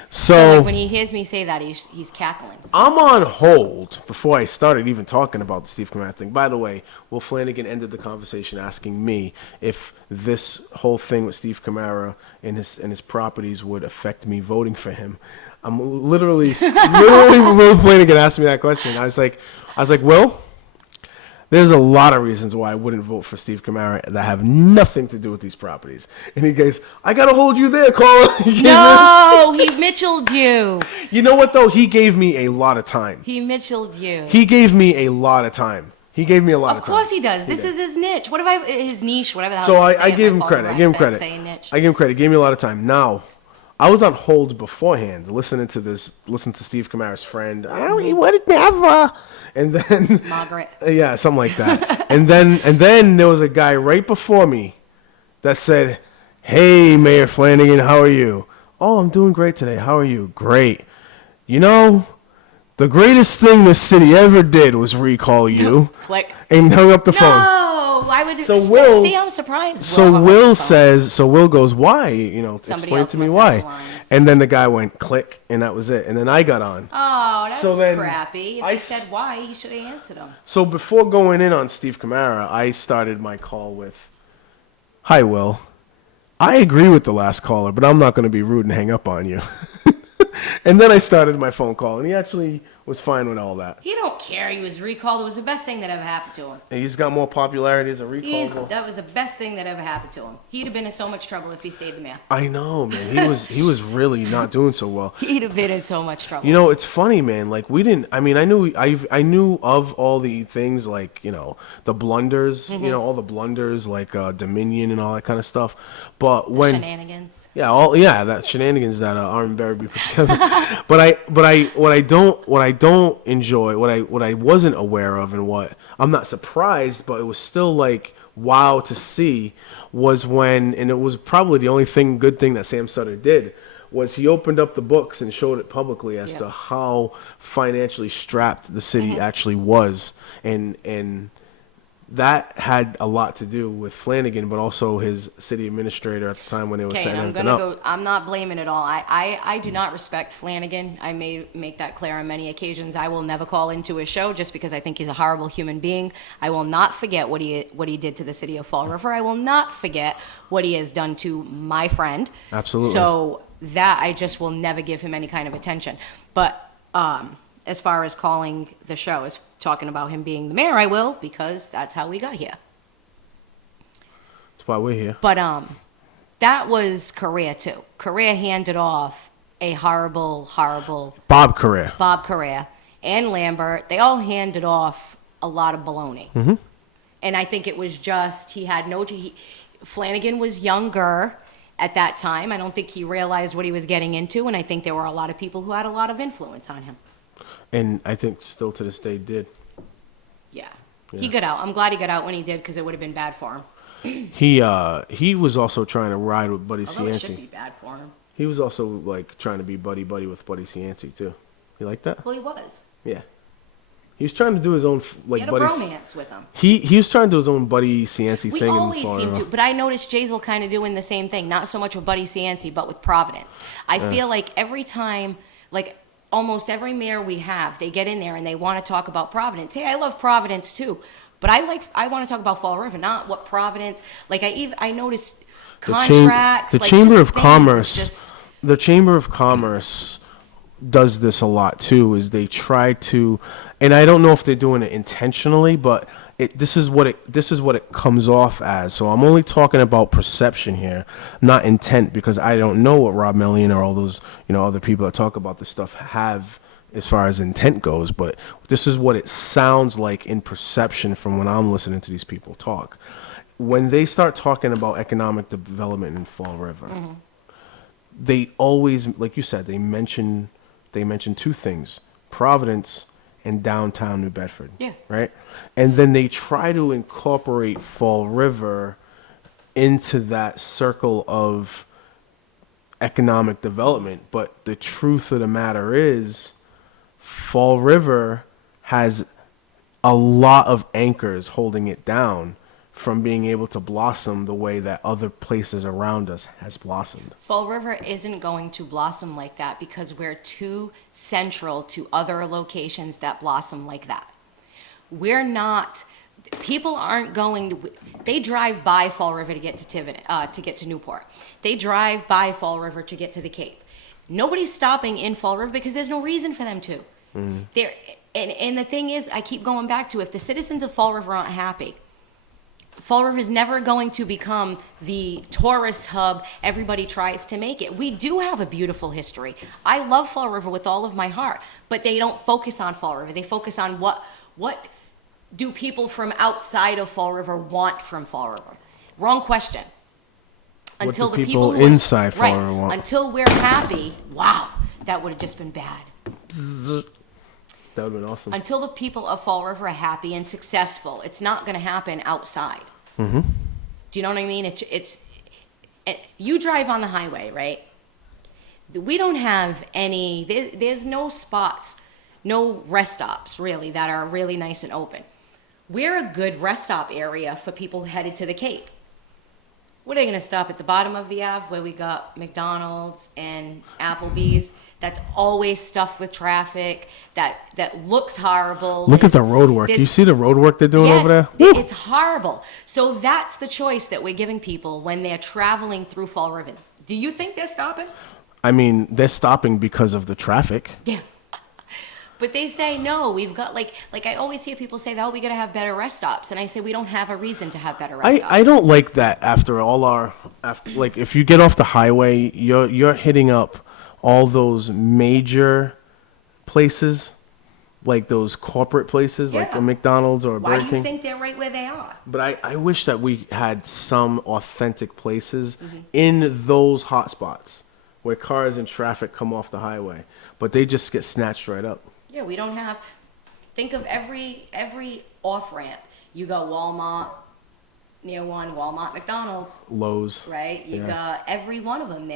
So So like, when he hears me say that, he's cackling. I'm on hold before I started even talking about the Steve Kamara thing. By the way, Will Flanagan ended the conversation asking me if this whole thing with Steve Kamara and his properties would affect me voting for him. I'm literally Will Flanagan asked me that question. I was like, Will, there's a lot of reasons why I wouldn't vote for Steve Kamara that have nothing to do with these properties. And he goes, I gotta hold you there, Carl. No, he Mitchelled you. You know what though? He gave me a lot of time. He Mitchelled you. He gave me a lot of time. He gave me a lot of time. Of course he does. This did. is his niche. What if his niche, whatever the hell. So you I say gave it, him my credit. phone I gave him rang, credit. saying niche. I gave him credit. He gave me a lot of time. Now, I was on hold beforehand, listening to Steve Kamara's friend. Oh, he would never. And then Margaret. yeah, something like that. and then there was a guy right before me that said, "Hey, Mayor Flanagan, how are you?" "Oh, I'm doing great today. How are you?" "Great. You know, the greatest thing this city ever did was recall you." Click. And hung up the phone. No, I would. So Will- see, I'm surprised. So hung up Will the phone. says, so Will goes, "Why? You know, Somebody explain else to me must why." have the lines. And then the guy went click, and that was it. And then I got on. Oh, that's So then crappy. If I he s- said why, he should have answered him. So before going in on Steve Kamara, I started my call with, "Hi, Will. I agree with the last caller, but I'm not going to be rude and hang up on you." And then I started my phone call, and he actually was fine with all that. He don't care. He was recalled. It was the best thing that ever happened to him. And he's got more popularity as a recall. That was the best thing that ever happened to him. He'd have been in so much trouble if he stayed the mayor. I know, man. He was really not doing so well. He'd have been in so much trouble. You know, it's funny, man. Like we didn't. I mean, I knew of all the things like the blunders. Mm-hmm. You know, all the blunders like Dominion and all that kind of stuff. But when Shenanigans. that shenanigans that Armin Barrowby put together. but what I don't enjoy, what I wasn't aware of, and what I'm not surprised, but it was still like wow to see was when, and it was probably the only good thing that Sam Sutter did, was he opened up the books and showed it publicly as to how financially strapped the city actually was, and that had a lot to do with Flanagan, but also his city administrator at the time when they were Okay, setting I'm everything gonna up. go. I'm not blaming it all. I do not respect Flanagan. I may make that clear on many occasions. I will never call into his show just because I think he's a horrible human being. I will not forget what he did to the city of Fall River. I will not forget what he has done to my friend. Absolutely. So that I just will never give him any kind of attention. But as far as calling the show, as talking about him being the mayor, I will, because that's how we got here. That's why we're here. But that was Correa too. Correa handed off a horrible Bob Correa. Bob Correa and Lambert. They all handed off a lot of baloney. Mm-hmm. And I think it was just Flanagan was younger at that time. I don't think he realized what he was getting into, and I think there were a lot of people who had a lot of influence on him. And I think still to this day did. Yeah. He got out. I'm glad he got out when he did, because it would have been bad for him. He was also trying to ride with Buddy Although it should be Cianci. bad for him. He was also like trying to be buddy with Buddy Cianci too. You like that? Well, he was. Yeah. He was trying to do his own He like had a Buddy. romance with him. He was trying to do his own Buddy Cianci We thing. always in Fall seem River. to, but I noticed Jazel kind of doing the same thing. Not so much with Buddy Cianci, but with Providence. I feel like every time, like almost every mayor we have, they get in there and they want to talk about Providence. Hey, I love Providence too, But I want to talk about Fall River, not what Providence. Like I noticed The contracts. the like, Chamber just of things, it's Commerce, just- the Chamber of Commerce does this a lot too. Is they try to, and I don't know if they're doing it intentionally, but this is what it comes off as. So I'm only talking about perception here, not intent, because I don't know what Rob Mellion or all those other people that talk about this stuff have as far as intent goes. But this is what it sounds like in perception from when I'm listening to these people talk. When they start talking about economic development in Fall River, they always, like you said, they mention two things: Providence and downtown New Bedford. Yeah. Right? And then they try to incorporate Fall River into that circle of economic development. But the truth of the matter is, Fall River has a lot of anchors holding it down from being able to blossom the way that other places around us has blossomed. Fall River isn't going to blossom like that because we're too central to other locations that blossom like that. We're not. People aren't going to. They drive by Fall River to get to Tiverton, to get to Newport. They drive by Fall River to get to the Cape. Nobody's stopping in Fall River because there's no reason for them to. There, and the thing is, I keep going back to, if the citizens of Fall River aren't happy, Fall River is never going to become the tourist hub everybody tries to make it. We do have a beautiful history. I love Fall River with all of my heart, but they don't focus on Fall River. They focus on what do people from outside of Fall River want from Fall River? Wrong question. What do the people who are- inside Fall right, River want? Until we're happy, wow, that would have just been bad. That would have been awesome. Until the people of Fall River are happy and successful, it's not going to happen outside. Mm-hmm. Do you know what I mean? You drive on the highway, right? We don't have any. There's no spots, no rest stops really that are really nice and open. We're a good rest stop area for people headed to the Cape. What are they going to stop at the bottom of the Ave where we got McDonald's and Applebee's? That's always stuffed with traffic. That looks horrible. Look at the road work. You see the road work they're doing Yes, over there? Woo! it's horrible. So that's the choice that we're giving people when they're traveling through Fall River. Do you think they're stopping? I mean, they're stopping because of the traffic. Yeah. But they say, no, we've got, like I always hear people say, oh, we got to have better rest stops. And I say, we don't have a reason to have better rest stops. I don't like that like if you get off the highway, you're hitting up all those major places, like those corporate places, like Yeah. a McDonald's or a Why Burger do you King. think they're right where they are? But I wish that we had some authentic places Mm-hmm. in those hot spots where cars and traffic come off the highway, but they just get snatched right up. Yeah, we don't have. Think of every off ramp. You go Walmart, near one, Walmart, McDonald's, Lowe's. right? You Yeah. got every one of them.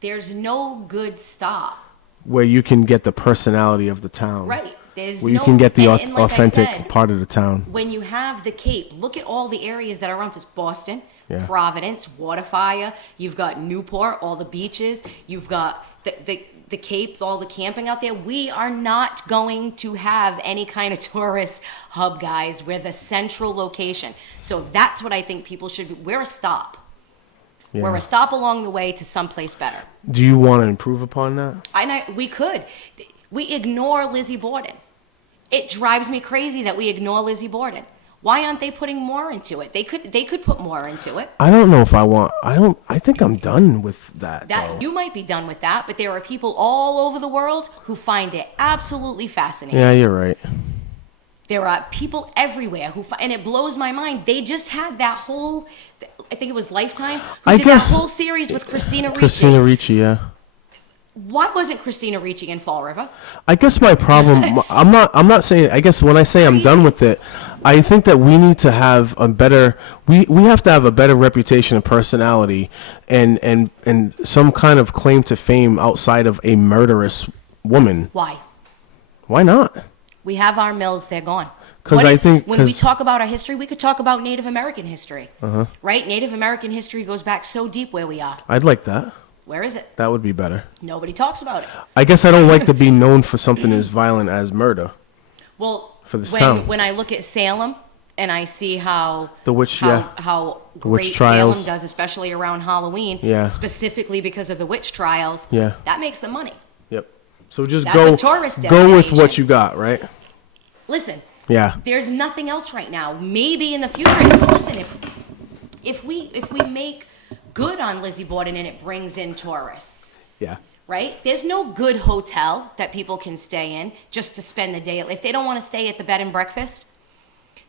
There's no good stop, Where you can get the personality of the town. right? There's Where you no, can get the and like I authentic said, part of the town. when you have the Cape, look at all the areas that are around us. Boston, Yeah. Providence, Waterfire. You've got Newport, all the beaches. You've got the Cape, all the camping out there. We are not going to have any kind of tourist hub, guys. We're the central location. So that's what I think people should be. We're a stop. Yeah. We're a stop along the way to someplace better. Do you want to improve upon that? We could. We ignore Lizzie Borden. It drives me crazy that we ignore Lizzie Borden. Why aren't they putting more into it? They could put more into it. I don't know if I want. I think I'm done with that. That though. you might be done with that, but there are people all over the world who find it absolutely fascinating. Yeah, you're right. There are people everywhere and it blows my mind. They just had that whole, I think it was Lifetime, who I did guess- that whole series with Christina Ricci. Christina Ricci, yeah. Why wasn't Christina Ricci in Fall River? I guess my problem. I'm not saying. I guess when I say I'm done with it, I think that we need to have a better. We have to have a better reputation and personality, and some kind of claim to fame outside of a murderous woman. Why? Why not? We have our mills, they're gone. 'Cause What I is- think- when we 'cause- talk about our history, we could talk about Native American history. Right? Native American history goes back so deep where we are. I'd like that. Where is it? That would be better. Nobody talks about it. I guess I don't like to be known for something as violent as murder. Well, for this town. When I look at Salem and I see how how The witch great trials. Salem does, especially around Halloween, Yeah. specifically because of the witch trials, Yeah. that makes them money. Yep. So just That's go a tourist go with what destination. you got, right? Listen, Yeah. there's nothing else right now. Maybe in the future, but listen, if we make good on Lizzie Borden and it brings in tourists, Yeah. right? There's no good hotel that people can stay in just to spend the day. If they don't want to stay at the bed and breakfast,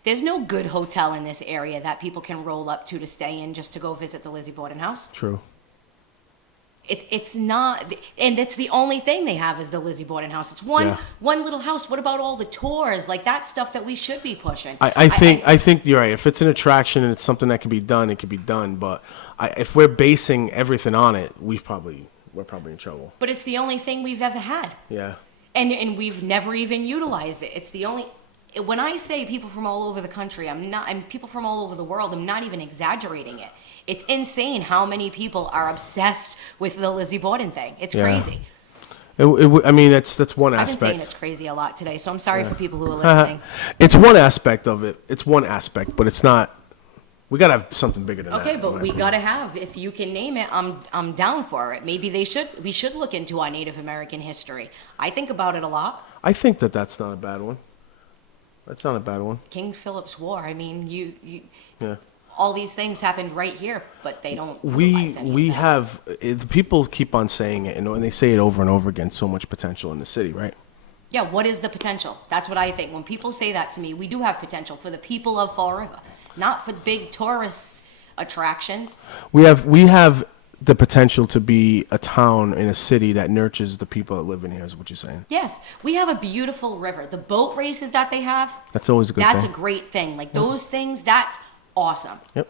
there's no good hotel in this area that people can roll up to stay in just to go visit the Lizzie Borden house. True. It's not, and that's the only thing they have is the Lizzie Borden house. It's one little house. What about all the tours? Like that stuff that we should be pushing. I think you're right. If it's an attraction and it's something that can be done, it can be done. But if we're basing everything on it, we're probably in trouble. But it's the only thing we've ever had. Yeah. And we've never even utilized it. It's the only, when I say people from all over the country, I'm people from all over the world, I'm not even exaggerating it. It's insane how many people are obsessed with the Lizzie Borden thing. It's Yeah. crazy. I mean, that's one I've been aspect. saying it's crazy a lot today, so I'm sorry for people who are listening. It's one aspect of it. It's one aspect, but it's not. We gotta have something bigger than that. Okay, in but my we opinion. gotta have, if you can name it, I'm down for it. Maybe we should look into our Native American history. I think about it a lot. I think that's not a bad one. That's not a bad one. King Philip's War, I mean, you Yeah. all these things happened right here, but they don't We utilize any of that. have the people keep on saying it, and they say it over and over again. So much potential in the city, right? Yeah, what is the potential? That's what I think. When people say that to me, we do have potential for the people of Fall River, not for big tourist attractions. We have the potential to be a town in a city that nurtures the people that live in here. Is what you're saying? Yes, we have a beautiful river. The boat races that they have, That's always a good that's thing. a great thing. Like those things, that's awesome. Yep.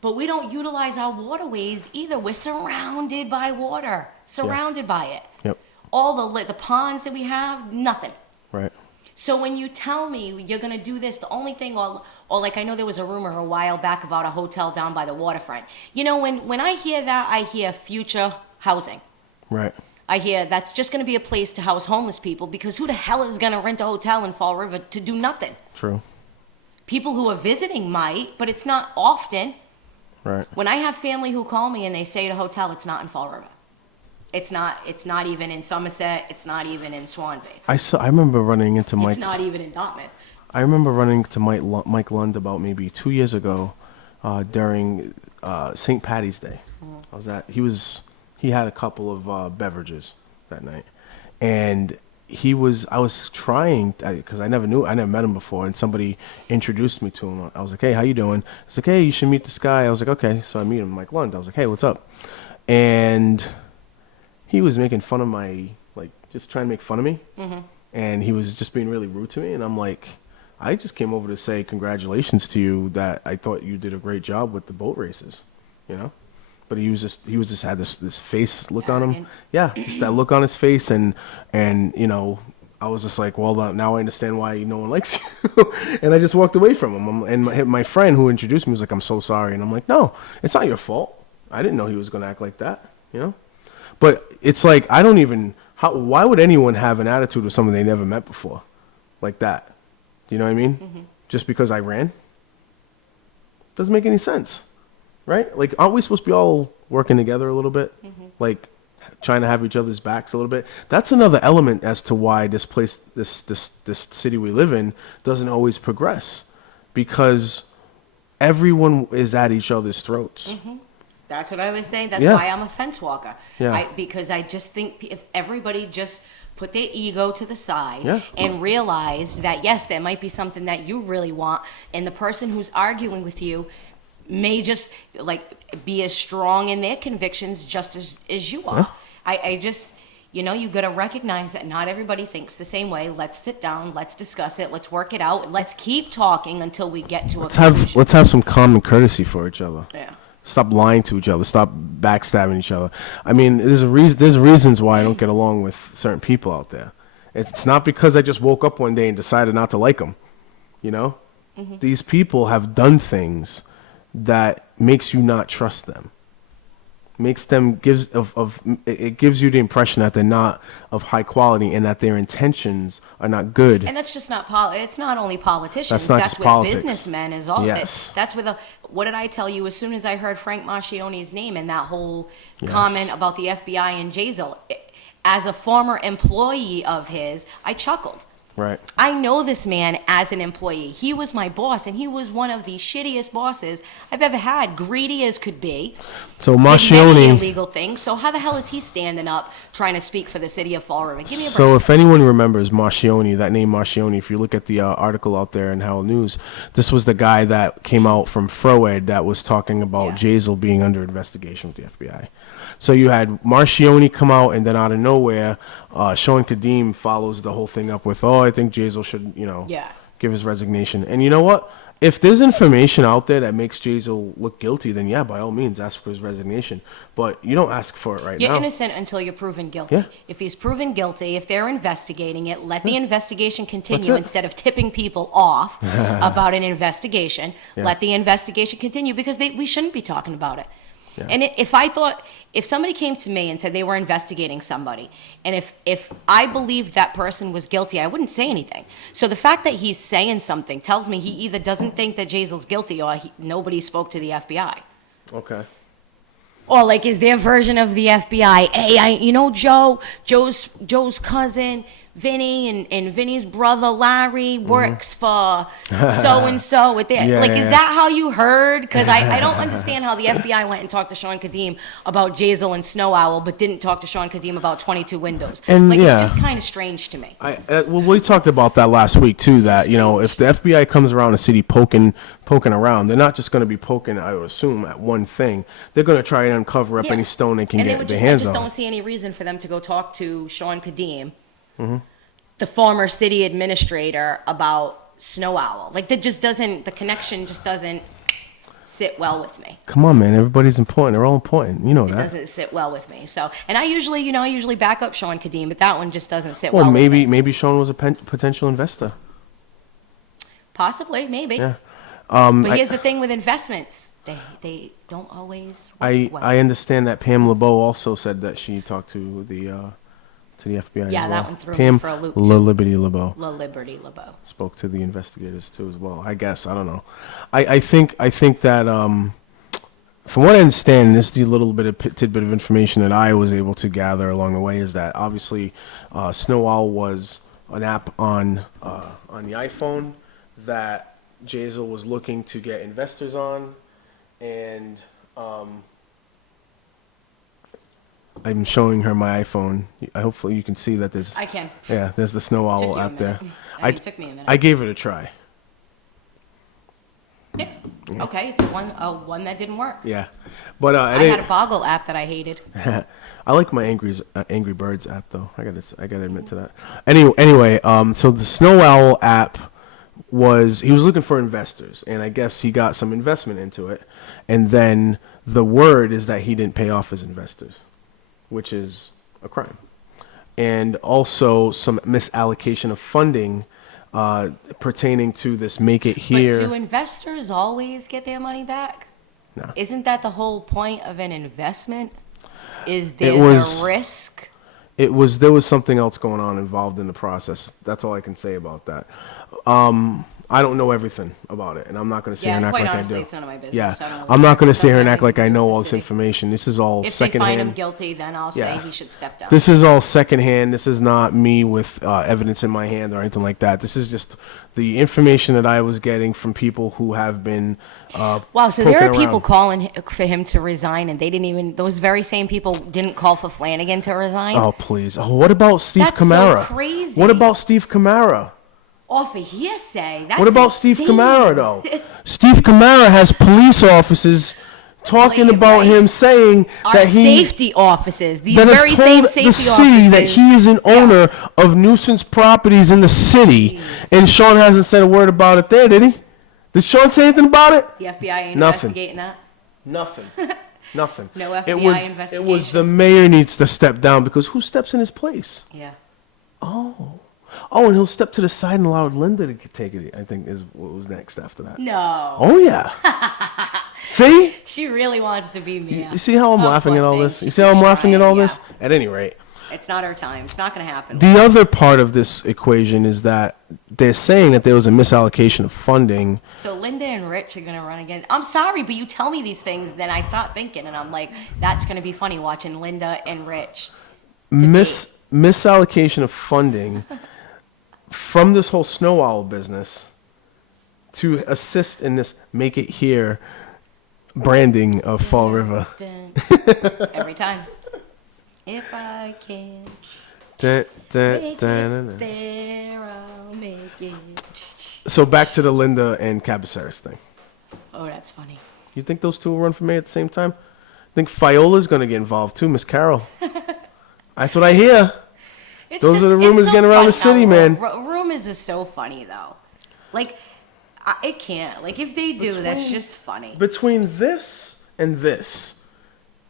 But we don't utilize our waterways either. We're surrounded by water, surrounded by it. Yep. All the ponds that we have, nothing. Right. So when you tell me you're going to do this, the only thing, or like I know there was a rumor a while back about a hotel down by the waterfront. You know, when I hear that, I hear future housing. Right. I hear that's just going to be a place to house homeless people because who the hell is going to rent a hotel in Fall River to do nothing? True. People who are visiting might, but it's not often. Right. When I have family who call me and they stay at a hotel, it's not in Fall River. It's not even in Somerset. It's not even in Swansea. I remember running into Mike. It's not even in Dartmouth. I remember running to Mike Lund about maybe 2 years ago, during St. Patty's Day. I was at he had a couple of beverages that night, and I was trying because I never met him before, and somebody introduced me to him. I was like, hey, how you doing? He's like, hey, you should meet this guy. I was like, okay, so I meet him, Mike Lund. I was like, hey, what's up? And he was making fun of just trying to make fun of me, and he was just being really rude to me, and I'm like, I just came over to say congratulations to you that I thought you did a great job with the boat races, you know? But he just had this face look on him. Arrogant. Yeah, just that look on his face, and you know, I was just like, well, now I understand why no one likes you. And I just walked away from him. And my friend who introduced me was like, I'm so sorry. And I'm like, no, it's not your fault. I didn't know he was going to act like that, you know? But it's like, why would anyone have an attitude with someone they never met before like that? Do you know what I mean? Just because I ran? Doesn't make any sense, right? Like, aren't we supposed to be all working together a little bit? Like, trying to have each other's backs a little bit? That's another element as to why this place, this city we live in, doesn't always progress. Because everyone is at each other's throats. That's what I was saying. That's Yeah. why I'm a fence walker. Yeah. Because I just think if everybody just put their ego to the side Yeah. and realized that, yes, there might be something that you really want, and the person who's arguing with you may just be as strong in their convictions just as you are. I just, you got to recognize that not everybody thinks the same way. Let's sit down, let's discuss it, let's work it out, let's keep talking until we get to a conclusion. Let's have some common courtesy for each other. Yeah. Stop lying to each other. Stop backstabbing each other. I mean, there's reasons why I don't get along with certain people out there. It's not because I just woke up one day and decided not to like them. You know, these people have done things that makes you not trust them. makes them it gives you the impression that they're not of high quality and that their intentions are not good. And that's just not it's not only politicians. That's not that's just with politics. businessmen as all. Yes. That's with what did I tell you? As soon as I heard Frank Marchione's name and that whole Yes. comment about the FBI and Jazel, as a former employee of his, I chuckled. Right. I know this man as an employee. He was my boss, and he was one of the shittiest bosses I've ever had. Greedy as could be. So Did many Marchione. illegal things. So how the hell is he standing up trying to speak for the city of Fall River? Give me a break. So if anyone remembers Marchione, that name Marchione, if you look at the article out there in Howell News, this was the guy that came out from Froed that was talking about Yeah. Jazel being under investigation with the FBI. So you had Marchione come out, and then out of nowhere, Sean Kadim follows the whole thing up with, I think Jazel should, Yeah. give his resignation. And you know what? If there's information out there that makes Jazel look guilty, then yeah, by all means, ask for his resignation. But you don't ask for it right You're now. innocent until you're proven guilty. Yeah. If he's proven guilty, if they're investigating it, let the investigation That's continue it. instead of tipping people off about an investigation. Yeah. Let the investigation continue because we shouldn't be talking about it. Yeah. And if somebody came to me and said they were investigating somebody, and if I believed that person was guilty, I wouldn't say anything. So the fact that he's saying something tells me he either doesn't think that Jazel's guilty or nobody spoke to the FBI. Okay. Or like is their version of the FBI. Hey, Joe's cousin, Vinny, and Vinny's brother Larry works for so-and-so with that. Yeah, like, yeah. is that how you heard? Because I don't understand how the FBI went and talked to Sean Kadim about Jazel and Snow Owl, but didn't talk to Sean Kadim about 22 Windows. And, like, yeah. it's just kind of strange to me. Well, we talked about that last week too. That if the FBI comes around the city poking around, they're not just going to be poking, I would assume, at one thing. They're going to try and uncover up Yeah. any stone they can And get their I hands just on. don't see any reason for them to go talk to Sean Kadim, Mm-hmm. the former city administrator, about Snow Owl. Like, that just doesn't, the connection just doesn't sit well with me. Come on, man. Everybody's important. They're all important. You know It that. doesn't sit well with me. So, and I usually back up Sean Kadim, but that one just doesn't sit Well, well with me. maybe Sean was a potential investor. Possibly, maybe. Yeah. But here's the thing with investments. They don't always work well. I understand that Pam LeBeau also said that she talked to the FBI. Yeah, as that well. one threw me Pam for a loop, too. Liberty LeBeau La Liberty LeBeau. spoke to the investigators too as well. I guess I don't know. I think that from what I understand, this is the little bit of tidbit of information that I was able to gather along the way is that obviously Snow Owl was an app on the iPhone that Jazel was looking to get investors on, and I'm showing her my iPhone. Hopefully you can see that there's I can. there's the Snow Took Owl you a app there. minute. It took me a minute. I gave it a try. Yeah. Okay, it's one that didn't work. Yeah, but I had a Boggle app that I hated. I like my Angry Birds app though. I gotta admit to that. Anyway, so the Snow Owl app he was looking for investors, and I guess he got some investment into it, and then the word is that he didn't pay off his investors, which is a crime, and also some misallocation of funding pertaining to this Make It Here. But do investors always get their money back? No. Isn't that the whole point of an investment? Is It there's a risk? There was something else going on involved in the process. That's all I can say about that. I don't know everything about it, and I'm not going to sit here and act quite like honestly, I do. it's none of my business. Yeah, I don't really I'm not going care. to sit here and Doesn't act like I have anything to do know with all the this city. information. This is all If they find him secondhand. guilty, then I'll say he should step down. This is all secondhand. This is not me with evidence in my hand or anything like that. This is just the information that I was getting from people who have been. Wow, so there are poking people around. calling for him to resign, and they didn't even. Those very same people didn't call for Flanagan to resign. Oh please! Oh, what about Steve That's so Kamara? crazy. What about Steve Kamara? Off of hearsay. That's What about Steve insane. Kamara, though? Steve Kamara has police officers talking Playing it about right. him saying Our that he safety offices, these that have very same told safety the city offices. that he is an owner of nuisance properties in the city, and Sean hasn't said a word about it there, did he? Did Sean say anything about it? The FBI ain't Nothing. investigating that. Nothing. Nothing. No It FBI was the investigation. mayor needs to step down because who steps in his place? Yeah. Oh, and he'll step to the side and allow Linda to take it. I think is what was next after that. No. Oh yeah. See? She really wants to be Mia. You see how I'm Oh, laughing poor at all thing. this? You She's see how I'm laughing at all trying, this? At any rate. It's not her time. It's not going to happen. The other part of this equation is that they're saying that there was a misallocation of funding. So Linda and Rich are going to run again. I'm sorry, but you tell me these things, then I start thinking, and I'm like, that's going to be funny watching Linda and Rich. Misallocation of funding from this whole snow owl business to assist in this make it here branding of Fall River. Every time. If I can Dun, dun, make dun, it dun, dun. there, I'll make it. So back to the Linda and Cabaceres thing. Oh, that's funny. You think those two will run for mayor at the same time? I think Fiola's going to get involved too, Miss Carol. That's what I hear. It's Those are the it's rumors so getting around the funny city, how man. Rumors is so funny, though. Like, it can't. Like, if they do, that's just funny. Between this and this,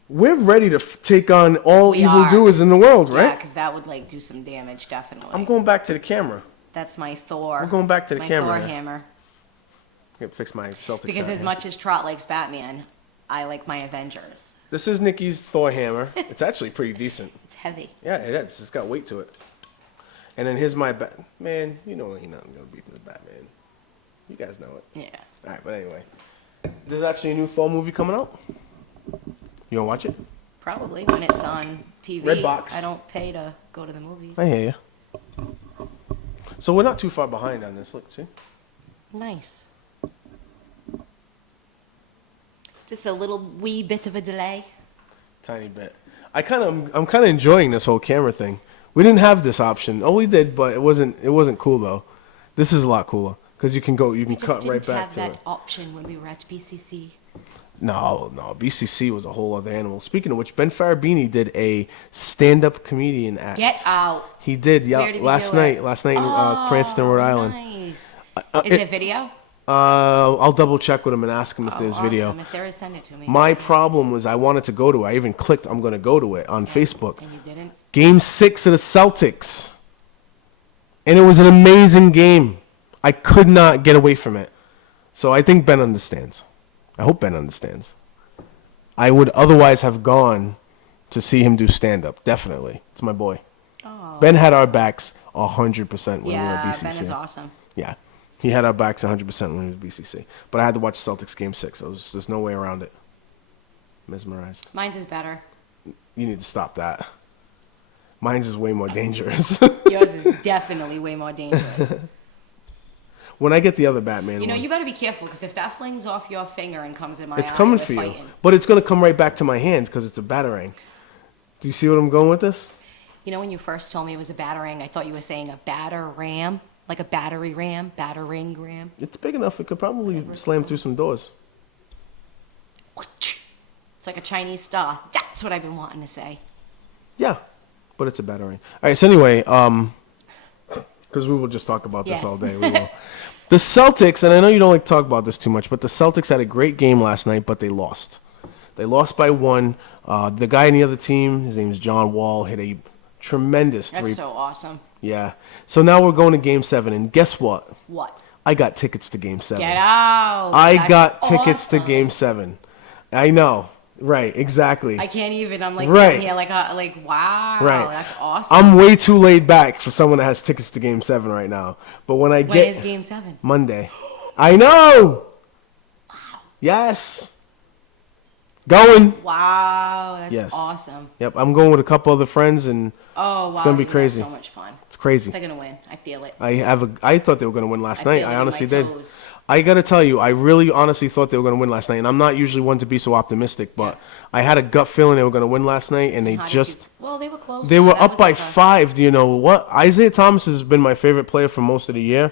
we're ready to take on all We are. evildoers in the world, Yeah, right? because that would, like, do some damage, definitely. I'm going back to the camera. That's my Thor. I'm going back to the my camera, Thor yeah. hammer. I gotta fix my Celtics. Because hat as here. much as Trot likes Batman, I like my Avengers. This is Nikki's Thor hammer. It's actually pretty decent. It's heavy. Yeah, it is. It's got weight to it. And then here's my man. You know ain't nothing gonna beat this Batman. You guys know it. Yeah. All right, but anyway, there's actually a new fall movie coming out. You wanna watch it? Probably when it's on TV. Redbox. I don't pay to go to the movies. I hear you. So we're not too far behind on this. Look, see? Nice. Just a little wee bit of a delay. Tiny bit. I'm kind of enjoying this whole camera thing. We didn't have this option. Oh, we did, but it wasn't cool though. This is a lot cooler because you can Just cut didn't right back have to that it. option when we were at BCC. No, BCC was a whole other animal. Speaking of which, Ben Farabini did a stand-up comedian act. Get out. He did, yeah, Where did he last do it? night. Last night in Cranston, Rhode Island. Nice. Is it- it video? I'll double check with him and ask him if there's video. Awesome. If there is, send it to me. My problem was I wanted to go to it. I even clicked I'm going to go to it on Facebook. And you didn't? Game 6 of the Celtics. And it was an amazing game. I could not get away from it. So I think Ben understands. I hope Ben understands. I would otherwise have gone to see him do stand-up. Definitely. It's my boy. Oh. Ben had our backs 100% when we were at Yeah, BCC. Ben is awesome. Yeah. He had our backs 100% when we were at BCC. But I had to watch Celtics Game 6. There's no way around it. Mesmerized. Mine's is better. You need to stop that. Mine's is way more dangerous. Yours is definitely way more dangerous. When I get the other Batman You know, one, you better be careful because if that flings off your finger and comes in my it's eye, coming we're for you. fighting. But it's going to come right back to my hand because it's a Batarang. Do you see what I'm going with this? You know, when you first told me it was a battering, I thought you were saying a batter ram, like a battery ram, battering ram. It's big enough. It could probably slam through some doors. It's like a Chinese star. That's what I've been wanting to say. Yeah, but it's a Batarang. All right, so anyway, because we will just talk about this Yes. all day. We will. The Celtics, and I know you don't like to talk about this too much, but the Celtics had a great game last night, but they lost. They lost by 1. The guy in the other team, his name is John Wall, hit a tremendous That's three. so awesome. Yeah. So now we're going to Game 7, and guess what? What? I got tickets to Game 7. Get out. I That's got tickets to awesome. Game 7. I know. Right, exactly. I can't even. I'm like Right. sitting here like wow. Right. That's awesome. I'm way too laid back for someone that has tickets to Game 7 right now. But when I When get is Game 7? Monday. I know. Wow. Yes. Going. Wow, that's Yes. awesome. Yep, I'm going with a couple other friends, and Oh wow, gonna be you have crazy. So much fun. it's crazy. They're gonna win. I feel it. I thought they were going to win last I night. feel it I in honestly my did. toes. I got to tell you, I really honestly thought they were going to win last night, and I'm not usually one to be so optimistic, but I had a gut feeling they were going to win last night, and they How did just you- well, they were close. they were That up was by like a- 5. Do you know what? Isaiah Thomas has been my favorite player for most of the year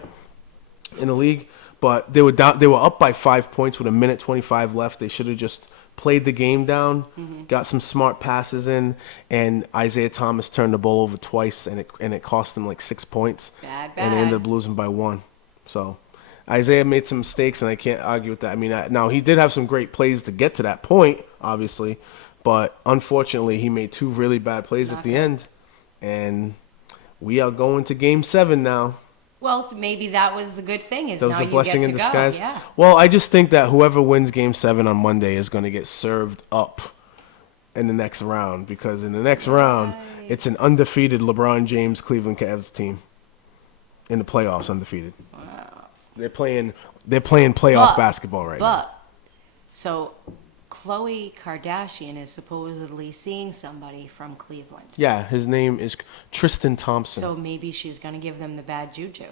in the league, but they were down. They were up by 5 points with a minute 25 left. They should have just played the game down, got some smart passes in, and Isaiah Thomas turned the ball over twice, and it cost them like 6 points, Bad, and they ended bad. up losing by 1. So Isaiah made some mistakes, and I can't argue with that. I mean, now he did have some great plays to get to that point, obviously, but unfortunately he made 2 really bad plays Not at the good. end, and we are going to Game 7 now. Well, maybe that was the good thing. Is That was now a you blessing get in to disguise. go. Yeah. Well, I just think that whoever wins Game 7 on Monday is going to get served up in the next round, because in the next round, it's an undefeated LeBron James Cleveland Cavs team in the playoffs, undefeated. Wow. They're playing playoff But- basketball right now. But so Khloe Kardashian is supposedly seeing somebody from Cleveland. Yeah, his name is Tristan Thompson. So maybe she's gonna give them the bad juju.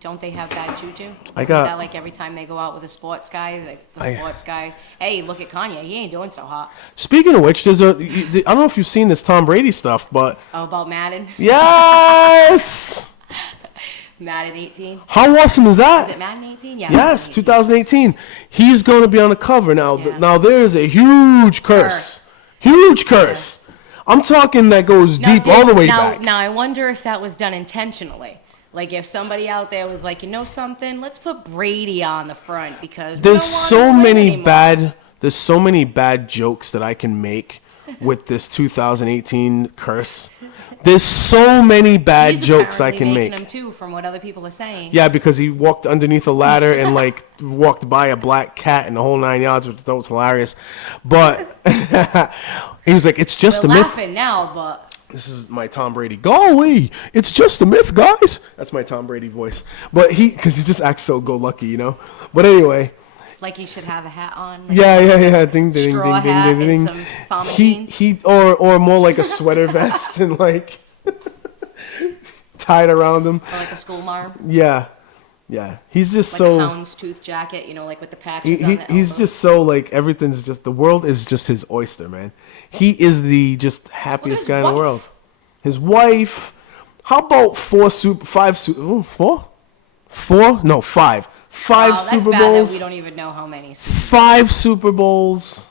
Don't they have bad juju? I Isn't got- that like every time they go out with a sports guy, the sports guy, hey, look at Kanye, he ain't doing so hot. Speaking of which, I don't know if you've seen this Tom Brady stuff, but Oh, about Madden? yes! Madden 18? How awesome is that? Is it Madden 18? Yeah. Yes, Madden 18. 2018. He's going to be on the cover now. Yeah. Now there is a huge curse. Huge curse. I'm talking that goes Now, deep all the way now, back. Now, I wonder if that was done intentionally. Like, if somebody out there was like, you know something? Let's put Brady on the front because we There's don't wanna so win many anymore. there's so many bad jokes that I can make with this 2018 curse. There's so many bad He's jokes I apparently can making make. them too, from what other people are saying. Yeah, because he walked underneath a ladder and like walked by a black cat and the whole 9 yards, which was hilarious. But he was like, "It's just We're a myth." laughing now, but This is my Tom Brady. Golly, it's just a myth, guys. That's my Tom Brady voice. But because he just acts so go-lucky, you know. But anyway, like he should have a hat on. Like yeah. Ding, ding, Straw ding, ding, hat ding, ding, and ding. some Farmer He jeans. he or more like a sweater vest and like tied around him. Or like a school marm. Yeah. He's just Like so. a houndstooth jacket, you know, like with the patches on the He's elbow. just so like everything's just the world is just his oyster, man. He is the just happiest his guy in the wife. world. His wife. How about four? No, five. Five Wow, that's Super bad that Bowls. we don't even know how many. Super- 5 Super Bowls.